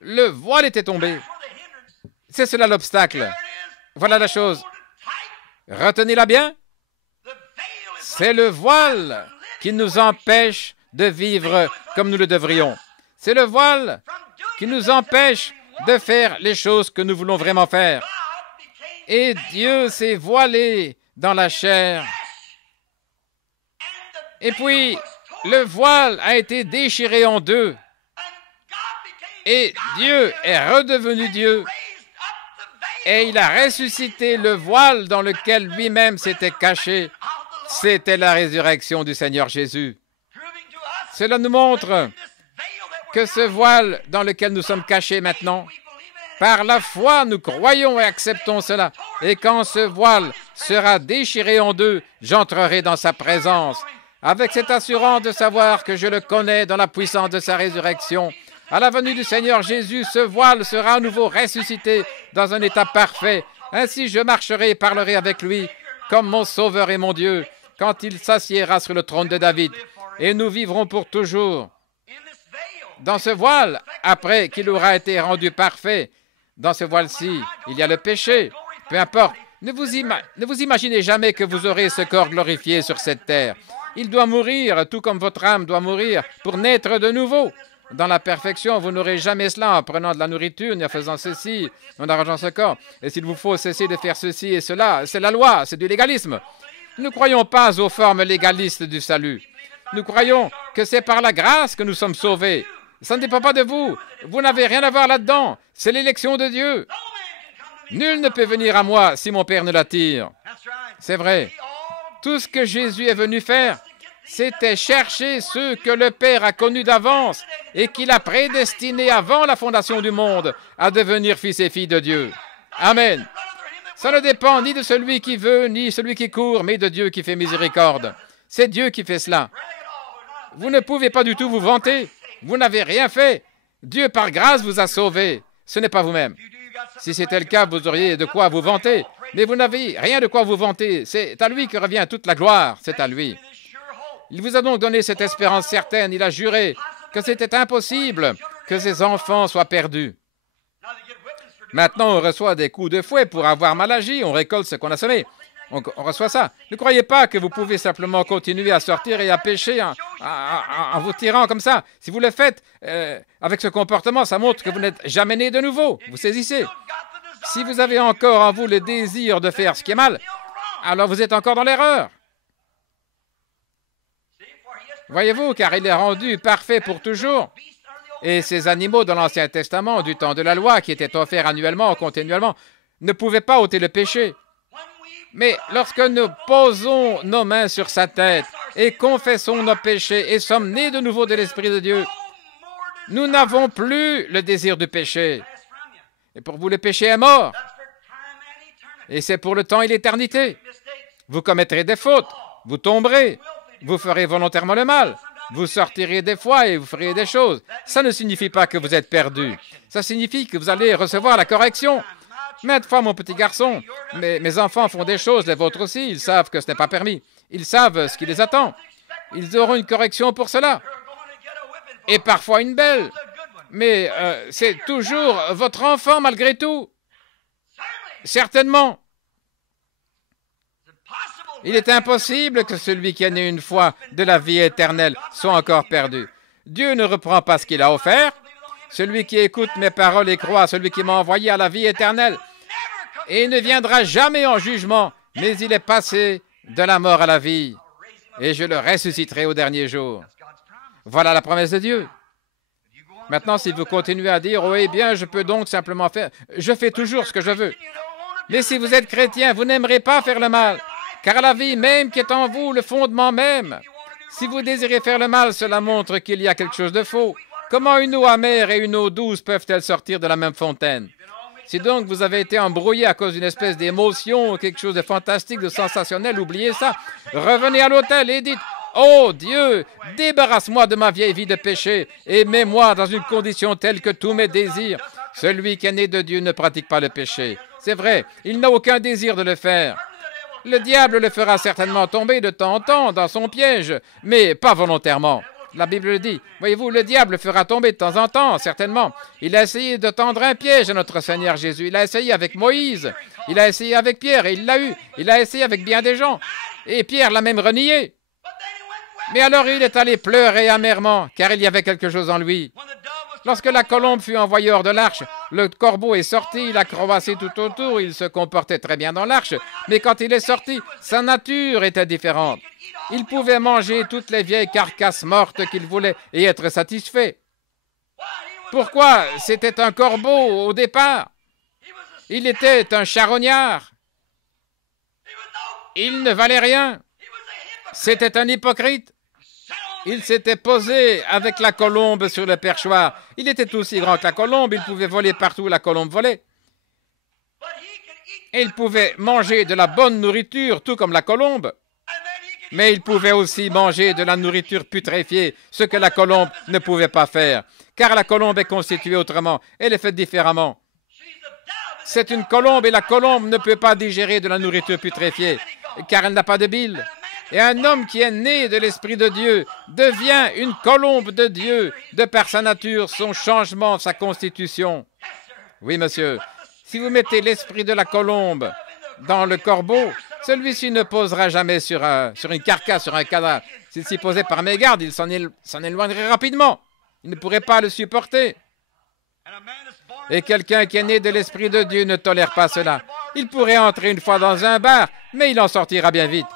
le voile était tombé. C'est cela l'obstacle. Voilà la chose. Retenez-la bien. C'est le voile qui nous empêche de vivre comme nous le devrions. C'est le voile qui nous empêche de faire les choses que nous voulons vraiment faire. Et Dieu s'est voilé dans la chair. Et puis, le voile a été déchiré en deux. Et Dieu est redevenu Dieu. Et il a ressuscité le voile dans lequel lui-même s'était caché. C'était la résurrection du Seigneur Jésus. Cela nous montre que ce voile dans lequel nous sommes cachés maintenant, par la foi, nous croyons et acceptons cela. Et quand ce voile sera déchiré en deux, j'entrerai dans sa présence, avec cette assurance de savoir que je le connais dans la puissance de sa résurrection. À la venue du Seigneur Jésus, ce voile sera à nouveau ressuscité dans un état parfait. Ainsi, je marcherai et parlerai avec lui comme mon Sauveur et mon Dieu, quand il s'assiera sur le trône de David. Et nous vivrons pour toujours dans ce voile, après qu'il aura été rendu parfait. Dans ce voile-ci, il y a le péché. Peu importe. Ne vous imaginez jamais que vous aurez ce corps glorifié sur cette terre. Il doit mourir, tout comme votre âme doit mourir, pour naître de nouveau. Dans la perfection, vous n'aurez jamais cela en prenant de la nourriture, ni en faisant ceci, en arrangeant ce corps. Et s'il vous faut cesser de faire ceci et cela, c'est la loi, c'est du légalisme. Nous ne croyons pas aux formes légalistes du salut. Nous croyons que c'est par la grâce que nous sommes sauvés. Ça ne dépend pas de vous. Vous n'avez rien à voir là-dedans. C'est l'élection de Dieu. Nul ne peut venir à moi si mon Père ne l'attire. C'est vrai. Tout ce que Jésus est venu faire, c'était chercher ceux que le Père a connus d'avance et qu'il a prédestinés avant la fondation du monde à devenir fils et filles de Dieu. Amen. Ça ne dépend ni de celui qui veut, ni celui qui court, mais de Dieu qui fait miséricorde. C'est Dieu qui fait cela. Vous ne pouvez pas du tout vous vanter. Vous n'avez rien fait. Dieu, par grâce, vous a sauvé. Ce n'est pas vous-même. Si c'était le cas, vous auriez de quoi vous vanter. Mais vous n'avez rien de quoi vous vanter. C'est à lui que revient toute la gloire. C'est à lui. Il vous a donc donné cette espérance certaine. Il a juré que c'était impossible que ses enfants soient perdus. Maintenant, on reçoit des coups de fouet pour avoir mal agi. On récolte ce qu'on a semé. On reçoit ça. Ne croyez pas que vous pouvez simplement continuer à sortir et à pécher en vous tirant comme ça. Si vous le faites avec ce comportement, ça montre que vous n'êtes jamais né de nouveau. Vous saisissez? Si vous avez encore en vous le désir de faire ce qui est mal, alors vous êtes encore dans l'erreur. Voyez-vous, car il est rendu parfait pour toujours. Et ces animaux dans l'Ancien Testament, du temps de la loi, qui étaient offerts annuellement, continuellement, ne pouvaient pas ôter le péché. Mais lorsque nous posons nos mains sur sa tête et confessons nos péchés et sommes nés de nouveau de l'Esprit de Dieu, nous n'avons plus le désir du péché. Et pour vous, le péché est mort. Et c'est pour le temps et l'éternité. Vous commettrez des fautes, vous tomberez, vous ferez volontairement le mal, vous sortirez des fois et vous ferez des choses. Ça ne signifie pas que vous êtes perdu. Ça signifie que vous allez recevoir la correction. Maintes fois, mon petit garçon, mes enfants font des choses, les vôtres aussi, ils savent que ce n'est pas permis. Ils savent ce qui les attend. Ils auront une correction pour cela. Et parfois une belle. Mais c'est toujours votre enfant malgré tout. Certainement. Il est impossible que celui qui est né une fois de la vie éternelle soit encore perdu. Dieu ne reprend pas ce qu'il a offert. Celui qui écoute mes paroles et croit, celui qui m'a envoyé à la vie éternelle, et il ne viendra jamais en jugement, mais il est passé de la mort à la vie, et je le ressusciterai au dernier jour. Voilà la promesse de Dieu. Maintenant, si vous continuez à dire, « Oui, bien, je peux donc simplement faire... Je fais toujours ce que je veux. » Mais si vous êtes chrétien, vous n'aimerez pas faire le mal, car la vie même qui est en vous, le fondement même. Si vous désirez faire le mal, cela montre qu'il y a quelque chose de faux. Comment une eau amère et une eau douce peuvent-elles sortir de la même fontaine? Si donc vous avez été embrouillé à cause d'une espèce d'émotion, quelque chose de fantastique, de sensationnel, oubliez ça. Revenez à l'autel et dites, « Oh Dieu, débarrasse-moi de ma vieille vie de péché et mets-moi dans une condition telle que tous mes désirs. » Celui qui est né de Dieu ne pratique pas le péché. C'est vrai, il n'a aucun désir de le faire. Le diable le fera certainement tomber de temps en temps dans son piège, mais pas volontairement. La Bible le dit. Voyez-vous, le diable le fera tomber de temps en temps, certainement. Il a essayé de tendre un piège à notre Seigneur Jésus. Il a essayé avec Moïse. Il a essayé avec Pierre et il l'a eu. Il a essayé avec bien des gens. Et Pierre l'a même renié. Mais alors il est allé pleurer amèrement, car il y avait quelque chose en lui. Lorsque la colombe fut envoyée hors de l'arche, le corbeau est sorti, il a croassé tout autour, il se comportait très bien dans l'arche, mais quand il est sorti, sa nature était différente. Il pouvait manger toutes les vieilles carcasses mortes qu'il voulait et être satisfait. Pourquoi? C'était un corbeau au départ. Il était un charognard. Il ne valait rien. C'était un hypocrite. Il s'était posé avec la colombe sur le perchoir. Il était aussi grand que la colombe, il pouvait voler partout où la colombe volait. Et il pouvait manger de la bonne nourriture, tout comme la colombe. Mais il pouvait aussi manger de la nourriture putréfiée, ce que la colombe ne pouvait pas faire, car la colombe est constituée autrement, elle est faite différemment. C'est une colombe et la colombe ne peut pas digérer de la nourriture putréfiée, car elle n'a pas de bile. Et un homme qui est né de l'Esprit de Dieu devient une colombe de Dieu, de par sa nature, son changement, sa constitution. Oui, monsieur, si vous mettez l'esprit de la colombe dans le corbeau, celui-ci ne posera jamais sur une carcasse, sur un cadavre. S'il s'y posait par mégarde, il s'en éloignerait rapidement. Il ne pourrait pas le supporter. Et quelqu'un qui est né de l'Esprit de Dieu ne tolère pas cela. Il pourrait entrer une fois dans un bar, mais il en sortira bien vite.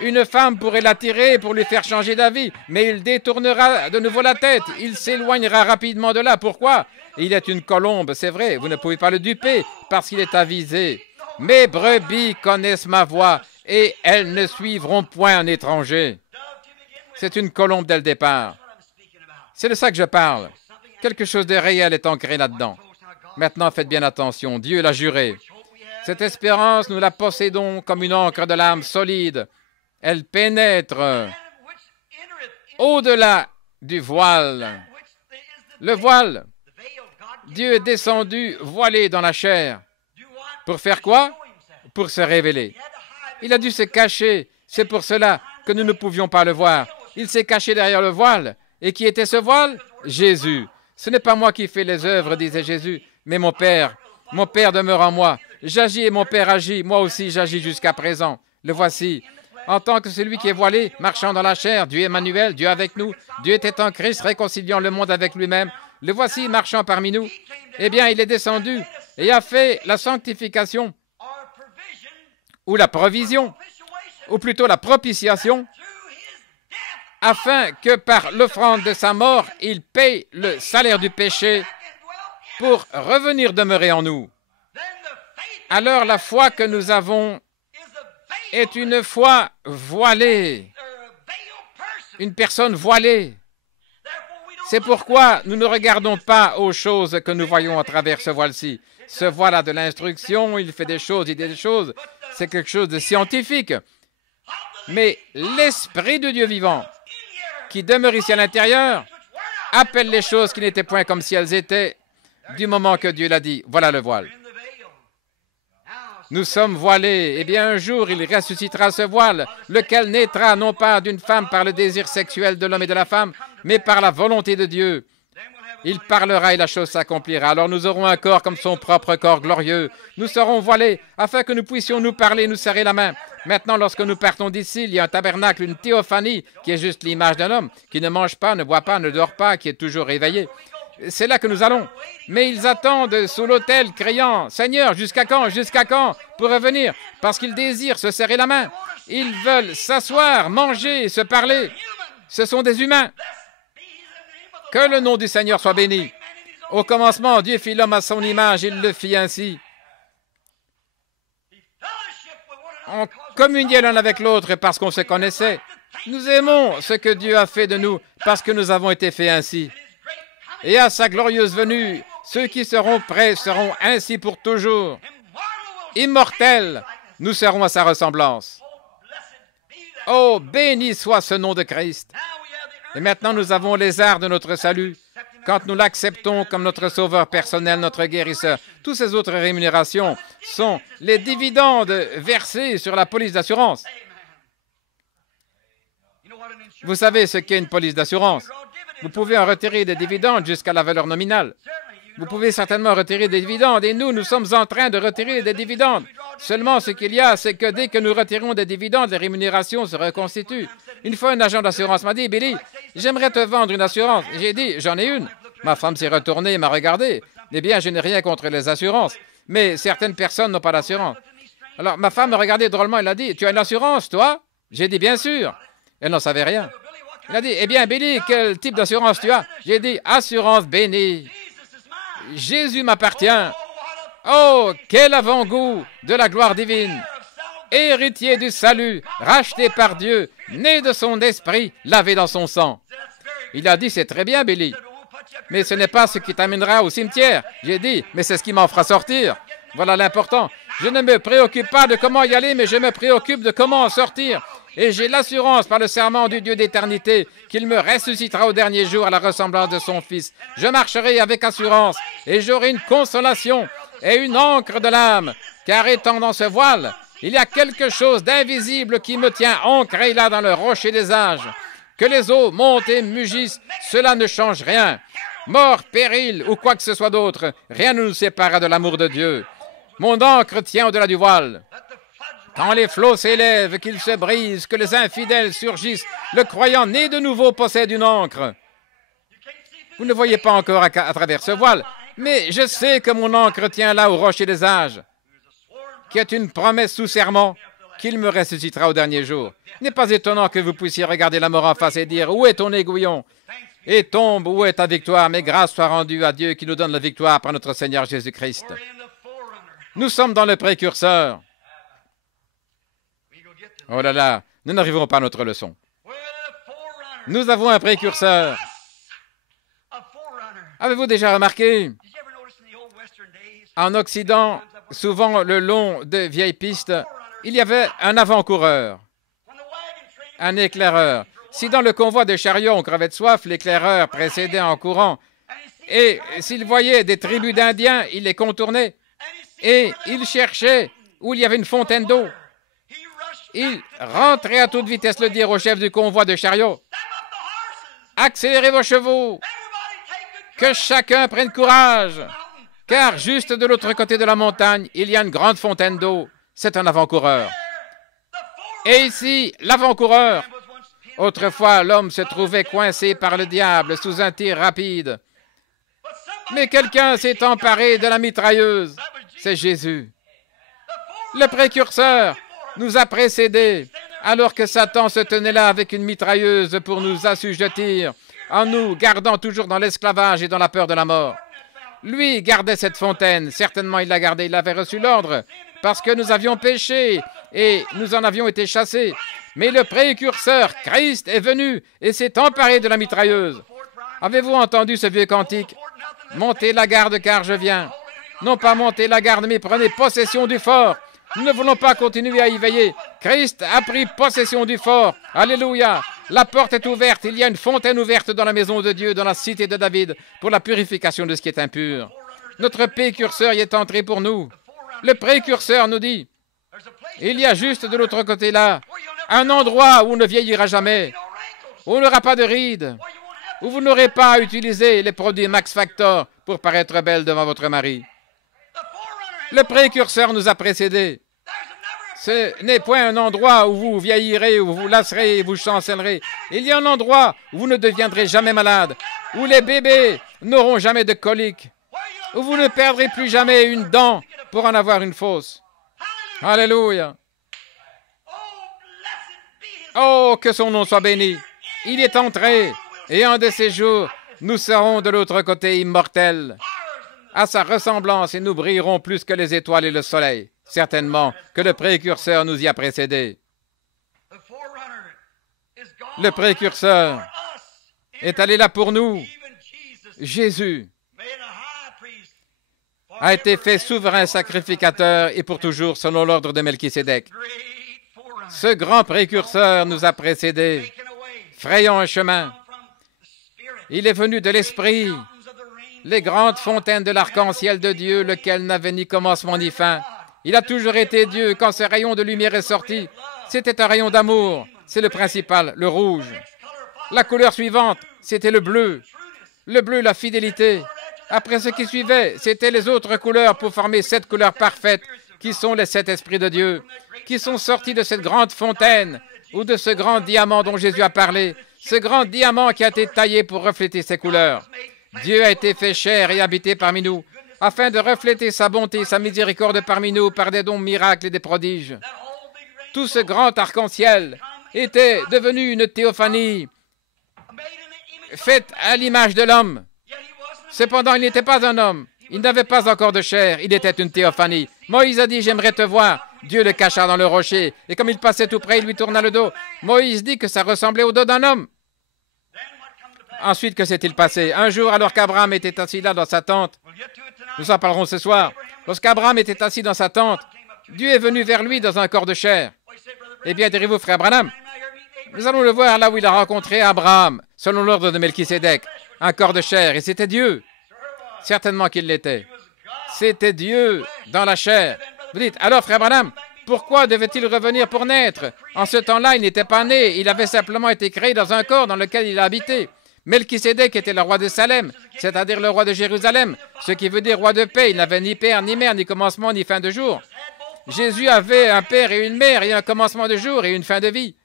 Une femme pourrait l'attirer pour lui faire changer d'avis, mais il détournera de nouveau la tête. Il s'éloignera rapidement de là. Pourquoi? Il est une colombe, c'est vrai. Vous ne pouvez pas le duper parce qu'il est avisé. Mes brebis connaissent ma voix et elles ne suivront point un étranger. C'est une colombe dès le départ. C'est de ça que je parle. Quelque chose de réel est ancré là-dedans. Maintenant, faites bien attention. Dieu l'a juré. Cette espérance, nous la possédons comme une encre de l'âme solide. Elle pénètre au-delà du voile. Le voile, Dieu est descendu voilé dans la chair. Pour faire quoi? Pour se révéler. Il a dû se cacher. C'est pour cela que nous ne pouvions pas le voir. Il s'est caché derrière le voile. Et qui était ce voile? Jésus. Ce n'est pas moi qui fais les œuvres, disait Jésus, mais mon Père. Mon Père demeure en moi. J'agis et mon Père agit. Moi aussi, j'agis jusqu'à présent. Le voici. En tant que celui qui est voilé, marchant dans la chair, Dieu Emmanuel, Dieu avec nous. Dieu était en Christ, réconciliant le monde avec lui-même. Le voici marchant parmi nous. Eh bien, il est descendu et a fait la sanctification, ou la provision, ou plutôt la propitiation, afin que par l'offrande de sa mort, il paye le salaire du péché pour revenir demeurer en nous. Alors la foi que nous avons est une foi voilée, une personne voilée. C'est pourquoi nous ne regardons pas aux choses que nous voyons à travers ce voile-ci. Ce voile a de l'instruction, il fait des choses, il dit des choses. C'est quelque chose de scientifique. Mais l'Esprit de Dieu vivant, qui demeure ici à l'intérieur, appelle les choses qui n'étaient point comme si elles étaient, du moment que Dieu l'a dit. Voilà le voile. Nous sommes voilés. Eh bien, un jour, il ressuscitera ce voile, lequel naîtra non pas d'une femme par le désir sexuel de l'homme et de la femme, mais par la volonté de Dieu. Il parlera et la chose s'accomplira. Alors nous aurons un corps comme son propre corps glorieux. Nous serons voilés afin que nous puissions nous parler, nous serrer la main. Maintenant, lorsque nous partons d'ici, il y a un tabernacle, une théophanie, qui est juste l'image d'un homme, qui ne mange pas, ne boit pas, ne dort pas, qui est toujours éveillé. C'est là que nous allons. Mais ils attendent sous l'autel, criant, « Seigneur, jusqu'à quand pour revenir ?» Parce qu'ils désirent se serrer la main. Ils veulent s'asseoir, manger, se parler. Ce sont des humains. Que le nom du Seigneur soit béni. Au commencement, Dieu fit l'homme à son image, il le fit ainsi. On communiait l'un avec l'autre parce qu'on se connaissait. Nous aimons ce que Dieu a fait de nous parce que nous avons été faits ainsi. Et à sa glorieuse venue, ceux qui seront prêts seront ainsi pour toujours. Immortels, nous serons à sa ressemblance. Oh, béni soit ce nom de Christ. Et maintenant, nous avons les arts de notre salut. Quand nous l'acceptons comme notre sauveur personnel, notre guérisseur, toutes ces autres rémunérations sont les dividendes versés sur la police d'assurance. Vous savez ce qu'est une police d'assurance. Vous pouvez en retirer des dividendes jusqu'à la valeur nominale. Vous pouvez certainement retirer des dividendes, et nous sommes en train de retirer des dividendes. Seulement, ce qu'il y a, c'est que dès que nous retirons des dividendes, les rémunérations se reconstituent. Une fois, un agent d'assurance m'a dit, « Billy, j'aimerais te vendre une assurance. » J'ai dit, « J'en ai une. » Ma femme s'est retournée et m'a regardé. Eh bien, je n'ai rien contre les assurances, mais certaines personnes n'ont pas d'assurance. Alors, ma femme me regardait drôlement, elle a dit, « Tu as une assurance, toi ?» J'ai dit, « Bien sûr. » Elle n'en savait rien. Elle a dit, « Eh bien, Billy, quel type d'assurance tu as ?» J'ai dit, « Assurance bénie. Jésus m'appartient. Oh, quel avant-goût de la gloire divine. Héritier du salut, racheté par Dieu, né de son esprit, lavé dans son sang. » Il a dit, « C'est très bien, Billy. Mais ce n'est pas ce qui t'amènera au cimetière. » J'ai dit, « Mais c'est ce qui m'en fera sortir. » Voilà l'important. Je ne me préoccupe pas de comment y aller, mais je me préoccupe de comment en sortir. Et j'ai l'assurance par le serment du Dieu d'éternité qu'il me ressuscitera au dernier jour à la ressemblance de son Fils. Je marcherai avec assurance et j'aurai une consolation et une encre de l'âme, car étant dans ce voile, il y a quelque chose d'invisible qui me tient ancré là dans le rocher des âges. Que les eaux montent et mugissent, cela ne change rien. Mort, péril ou quoi que ce soit d'autre, rien ne nous séparera de l'amour de Dieu. Mon ancre tient au-delà du voile. Quand les flots s'élèvent, qu'ils se brisent, que les infidèles surgissent, le croyant né de nouveau possède une ancre. Vous ne voyez pas encore à travers ce voile, mais je sais que mon ancre tient là au rocher des âges, qui est une promesse sous serment qu'il me ressuscitera au dernier jour. Il n'est pas étonnant que vous puissiez regarder la mort en face et dire « Où est ton aiguillon? Et tombe, où est ta victoire? Mais grâce soit rendue à Dieu qui nous donne la victoire par notre Seigneur Jésus-Christ. » Nous sommes dans le précurseur. Oh là là, nous n'arriverons pas à notre leçon. Nous avons un précurseur. Avez-vous déjà remarqué, en Occident, souvent le long de vieilles pistes, il y avait un avant-coureur, un éclaireur. Si dans le convoi de chariots on crevait de soif, l'éclaireur précédait en courant. Et s'il voyait des tribus d'Indiens, il les contournait. Et il cherchait où il y avait une fontaine d'eau. Il rentrait à toute vitesse le dire au chef du convoi de chariots. « Accélérez vos chevaux, que chacun prenne courage. car juste de l'autre côté de la montagne, il y a une grande fontaine d'eau. C'est un avant-coureur. Et ici, l'avant-coureur. Autrefois, l'homme se trouvait coincé par le diable sous un tir rapide. Mais quelqu'un s'est emparé de la mitrailleuse. C'est Jésus. Le précurseur nous a précédés, alors que Satan se tenait là avec une mitrailleuse pour nous assujettir, en nous gardant toujours dans l'esclavage et dans la peur de la mort. Lui gardait cette fontaine. Certainement, il l'a gardée. Il avait reçu l'ordre parce que nous avions péché et nous en avions été chassés. Mais le précurseur, Christ, est venu et s'est emparé de la mitrailleuse. Avez-vous entendu ce vieux cantique? Montez la garde car je viens. Non pas montez la garde, mais prenez possession du fort. Nous ne voulons pas continuer à y veiller. Christ a pris possession du fort. Alléluia. La porte est ouverte. Il y a une fontaine ouverte dans la maison de Dieu, dans la cité de David, pour la purification de ce qui est impur. Notre précurseur y est entré pour nous. Le précurseur nous dit, il y a juste de l'autre côté là, un endroit où on ne vieillira jamais, où on n'aura pas de rides, où vous n'aurez pas à utiliser les produits Max Factor pour paraître belle devant votre mari. Le précurseur nous a précédés. Ce n'est point un endroit où vous vieillirez, où vous lasserez et vous chancellerez. Il y a un endroit où vous ne deviendrez jamais malade, où les bébés n'auront jamais de coliques, où vous ne perdrez plus jamais une dent pour en avoir une fausse. Alléluia. Oh, que son nom soit béni. Il est entré, et un de ces jours, nous serons de l'autre côté immortels, à sa ressemblance, et nous brillerons plus que les étoiles et le soleil. Certainement que le précurseur nous y a précédés. Le précurseur est allé là pour nous. Jésus a été fait souverain sacrificateur et pour toujours selon l'ordre de Melchisédek. Ce grand précurseur nous a précédés, frayant un chemin. Il est venu de l'Esprit, les grandes fontaines de l'arc-en-ciel de Dieu, lequel n'avait ni commencement ni fin. Il a toujours été Dieu. Quand ce rayon de lumière est sorti, c'était un rayon d'amour. C'est le principal, le rouge. La couleur suivante, c'était le bleu. Le bleu, la fidélité. Après ce qui suivait, c'était les autres couleurs pour former 7 couleurs parfaites, qui sont les 7 esprits de Dieu, qui sont sortis de cette grande fontaine ou de ce grand diamant dont Jésus a parlé, ce grand diamant qui a été taillé pour refléter ces couleurs. Dieu a été fait chair et habité parmi nous, afin de refléter sa bonté et sa miséricorde parmi nous par des dons miracles et des prodiges. Tout ce grand arc-en-ciel était devenu une théophanie faite à l'image de l'homme. Cependant, il n'était pas un homme. Il n'avait pas encore de chair. Il était une théophanie. Moïse a dit, « J'aimerais te voir. » Dieu le cacha dans le rocher. Et comme il passait tout près, il lui tourna le dos. Moïse dit que ça ressemblait au dos d'un homme. Ensuite, que s'est-il passé? Un jour, alors qu'Abraham était assis là dans sa tente, nous en parlerons ce soir, lorsqu'Abraham était assis dans sa tente, Dieu est venu vers lui dans un corps de chair. Eh bien, direz-vous, frère Branham, nous allons le voir là où il a rencontré Abraham, selon l'ordre de Melchisédek, un corps de chair, et c'était Dieu. Certainement qu'il l'était. C'était Dieu dans la chair. Vous dites, alors, frère Branham, pourquoi devait-il revenir pour naître? En ce temps-là, il n'était pas né, il avait simplement été créé dans un corps dans lequel il a habité. Melchisédek était le roi de Salem, c'est-à-dire le roi de Jérusalem, ce qui veut dire roi de paix. Il n'avait ni père, ni mère, ni commencement, ni fin de jour. Jésus avait un père et une mère, et un commencement de jour et une fin de vie.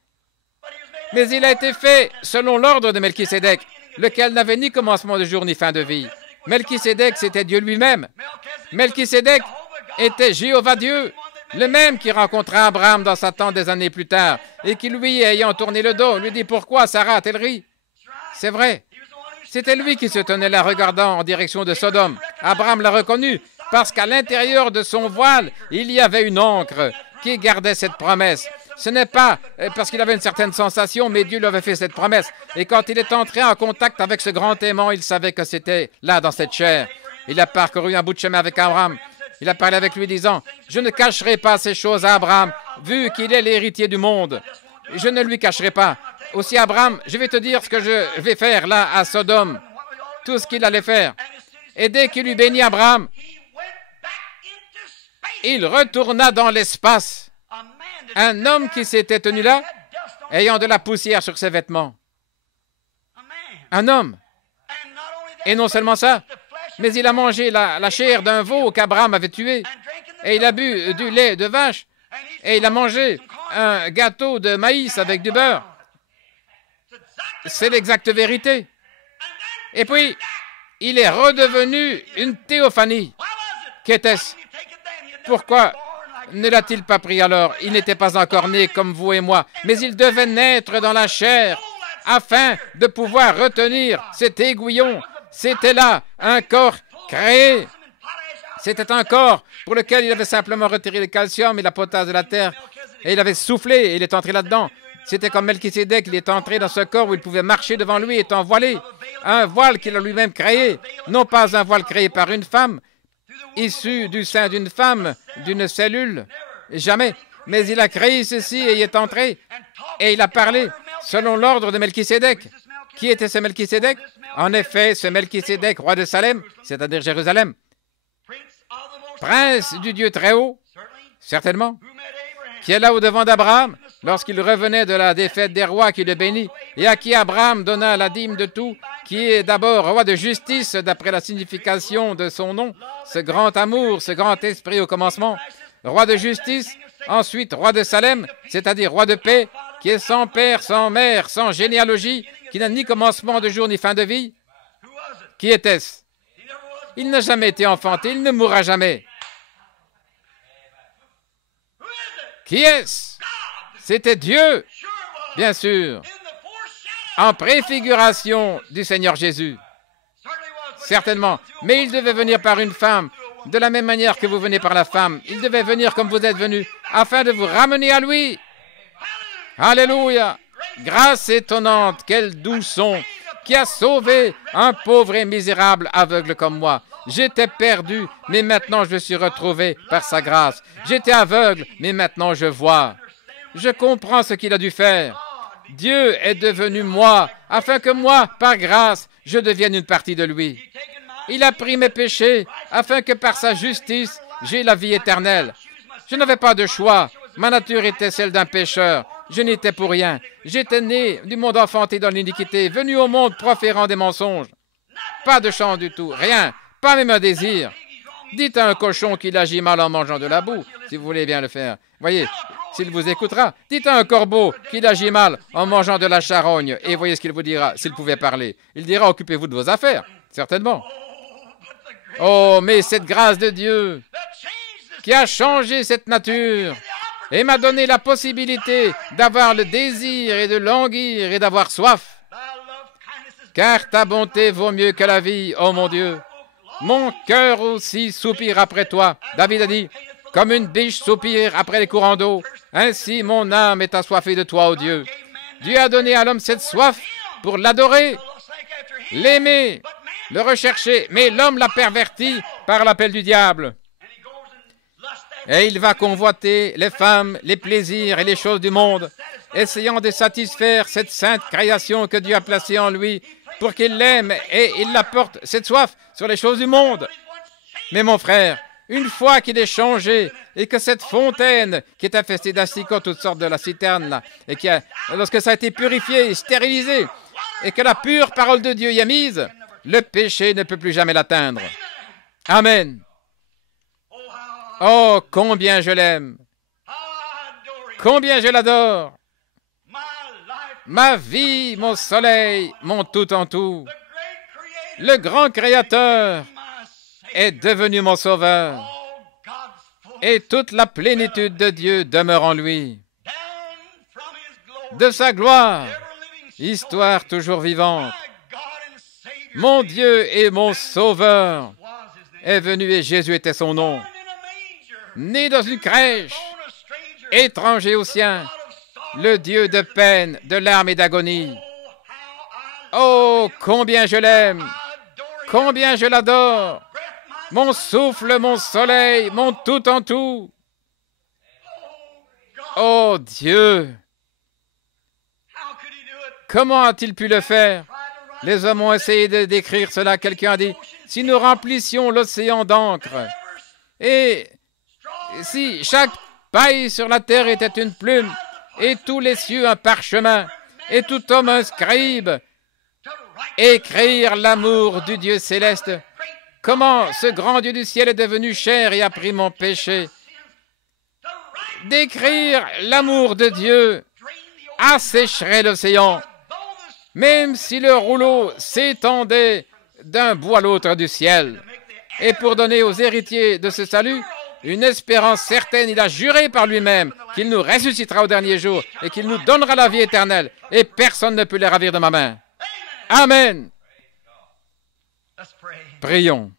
Mais il a été fait selon l'ordre de Melchisédek, lequel n'avait ni commencement de jour, ni fin de vie. Melchisédek, c'était Dieu lui-même. Melchisédek était Jéhovah Dieu, le même qui rencontra Abraham dans sa tente des années plus tard, et qui lui, ayant tourné le dos, lui dit, « Pourquoi Sarah a-t-elle ri ?» C'est vrai. C'était lui qui se tenait là regardant en direction de Sodome. Abraham l'a reconnu parce qu'à l'intérieur de son voile, il y avait une encre qui gardait cette promesse. Ce n'est pas parce qu'il avait une certaine sensation, mais Dieu lui avait fait cette promesse. Et quand il est entré en contact avec ce grand aimant, il savait que c'était là dans cette chair. Il a parcouru un bout de chemin avec Abraham. Il a parlé avec lui disant, « Je ne cacherai pas ces choses à Abraham, vu qu'il est l'héritier du monde. Je ne lui cacherai pas. » Aussi, Abraham, je vais te dire ce que je vais faire là à Sodome, tout ce qu'il allait faire. Et dès qu'il eut béni Abraham, il retourna dans l'espace. Un homme qui s'était tenu là, ayant de la poussière sur ses vêtements. Un homme. Et non seulement ça, mais il a mangé la chair d'un veau qu'Abraham avait tué, et il a bu du lait de vache, et il a mangé un gâteau de maïs avec du beurre. C'est l'exacte vérité. Et puis, il est redevenu une théophanie. Qu'était-ce? Pourquoi ne l'a-t-il pas pris alors? Il n'était pas encore né comme vous et moi, mais il devait naître dans la chair afin de pouvoir retenir cet aiguillon. C'était là un corps créé. C'était un corps pour lequel il avait simplement retiré le calcium et la potasse de la terre et il avait soufflé et il est entré là-dedans. C'était comme Melchisédek, il est entré dans ce corps où il pouvait marcher devant lui étant voilé. Un voile qu'il a lui-même créé, non pas un voile créé par une femme, issu du sein d'une femme, d'une cellule, jamais. Mais il a créé ceci et il est entré et il a parlé selon l'ordre de Melchisédek. Qui était ce Melchisédek? En effet, ce Melchisédek, roi de Salem, c'est-à-dire Jérusalem, prince du Dieu très haut, certainement, qui est là au-devant d'Abraham lorsqu'il revenait de la défaite des rois qui le bénit et à qui Abraham donna la dîme de tout, qui est d'abord roi de justice d'après la signification de son nom, ce grand amour, ce grand esprit au commencement, roi de justice, ensuite roi de Salem, c'est-à-dire roi de paix, qui est sans père, sans mère, sans généalogie, qui n'a ni commencement de jour ni fin de vie. Qui était-ce? Il n'a jamais été enfanté, il ne mourra jamais. Qui est-ce? C'était Dieu, bien sûr, en préfiguration du Seigneur Jésus. Certainement, mais il devait venir par une femme, de la même manière que vous venez par la femme. Il devait venir comme vous êtes venu, afin de vous ramener à lui. Alléluia! Grâce étonnante, quel doux son, qui a sauvé un pauvre et misérable aveugle comme moi. J'étais perdu, mais maintenant je me suis retrouvé par sa grâce. J'étais aveugle, mais maintenant je vois. Je comprends ce qu'il a dû faire. Dieu est devenu moi, afin que moi, par grâce, je devienne une partie de lui. Il a pris mes péchés, afin que par sa justice, j'ai la vie éternelle. Je n'avais pas de choix. Ma nature était celle d'un pécheur. Je n'étais pour rien. J'étais né du monde enfanté dans l'iniquité, venu au monde proférant des mensonges. Pas de chance du tout, rien, pas même un désir. Dites à un cochon qu'il agit mal en mangeant de la boue, si vous voulez bien le faire. Voyez, s'il vous écoutera. Dites à un corbeau qu'il agit mal en mangeant de la charogne, et voyez ce qu'il vous dira, s'il pouvait parler. Il dira, occupez-vous de vos affaires, certainement. Oh, mais cette grâce de Dieu qui a changé cette nature et m'a donné la possibilité d'avoir le désir et de languir et d'avoir soif. Car ta bonté vaut mieux que la vie, ô mon Dieu. Mon cœur aussi soupire après toi. David a dit, comme une biche soupire après les courants d'eau, ainsi mon âme est assoiffée de toi, ô Dieu. Dieu a donné à l'homme cette soif pour l'adorer, l'aimer, le rechercher, mais l'homme l'a perverti par l'appel du diable. Et il va convoiter les femmes, les plaisirs et les choses du monde, essayant de satisfaire cette sainte création que Dieu a placée en lui pour qu'il l'aime et il la porte, cette soif, sur les choses du monde. Mais mon frère, une fois qu'il est changé et que cette fontaine qui est infestée d'asticots, toutes sortes de la citerne, là, et lorsque ça a été purifié, stérilisé, et que la pure parole de Dieu y est mise, le péché ne peut plus jamais l'atteindre. Amen. Oh, combien je l'aime! Combien je l'adore! Ma vie, mon soleil, mon tout en tout. Le grand Créateur est devenu mon Sauveur. Et toute la plénitude de Dieu demeure en lui. De sa gloire, histoire toujours vivante. Mon Dieu et mon Sauveur est venu et Jésus était son nom. Né dans une crèche, étranger aux siens, le Dieu de peine, de larmes et d'agonie. Oh, combien je l'aime, combien je l'adore, mon souffle, mon soleil, mon tout en tout. Oh Dieu, comment a-t-il pu le faire? Les hommes ont essayé de décrire cela. Quelqu'un a dit, si nous remplissions l'océan d'encre, et si chaque paille sur la terre était une plume, et tous les cieux un parchemin, et tout homme un scribe, écrire l'amour du Dieu céleste, comment ce grand Dieu du ciel est devenu chair et a pris mon péché. Décrire l'amour de Dieu assécherait l'océan, même si le rouleau s'étendait d'un bout à l'autre du ciel. Et pour donner aux héritiers de ce salut une espérance certaine, il a juré par lui-même qu'il nous ressuscitera au dernier jour et qu'il nous donnera la vie éternelle, et personne ne peut les ravir de ma main. Amen. Prions.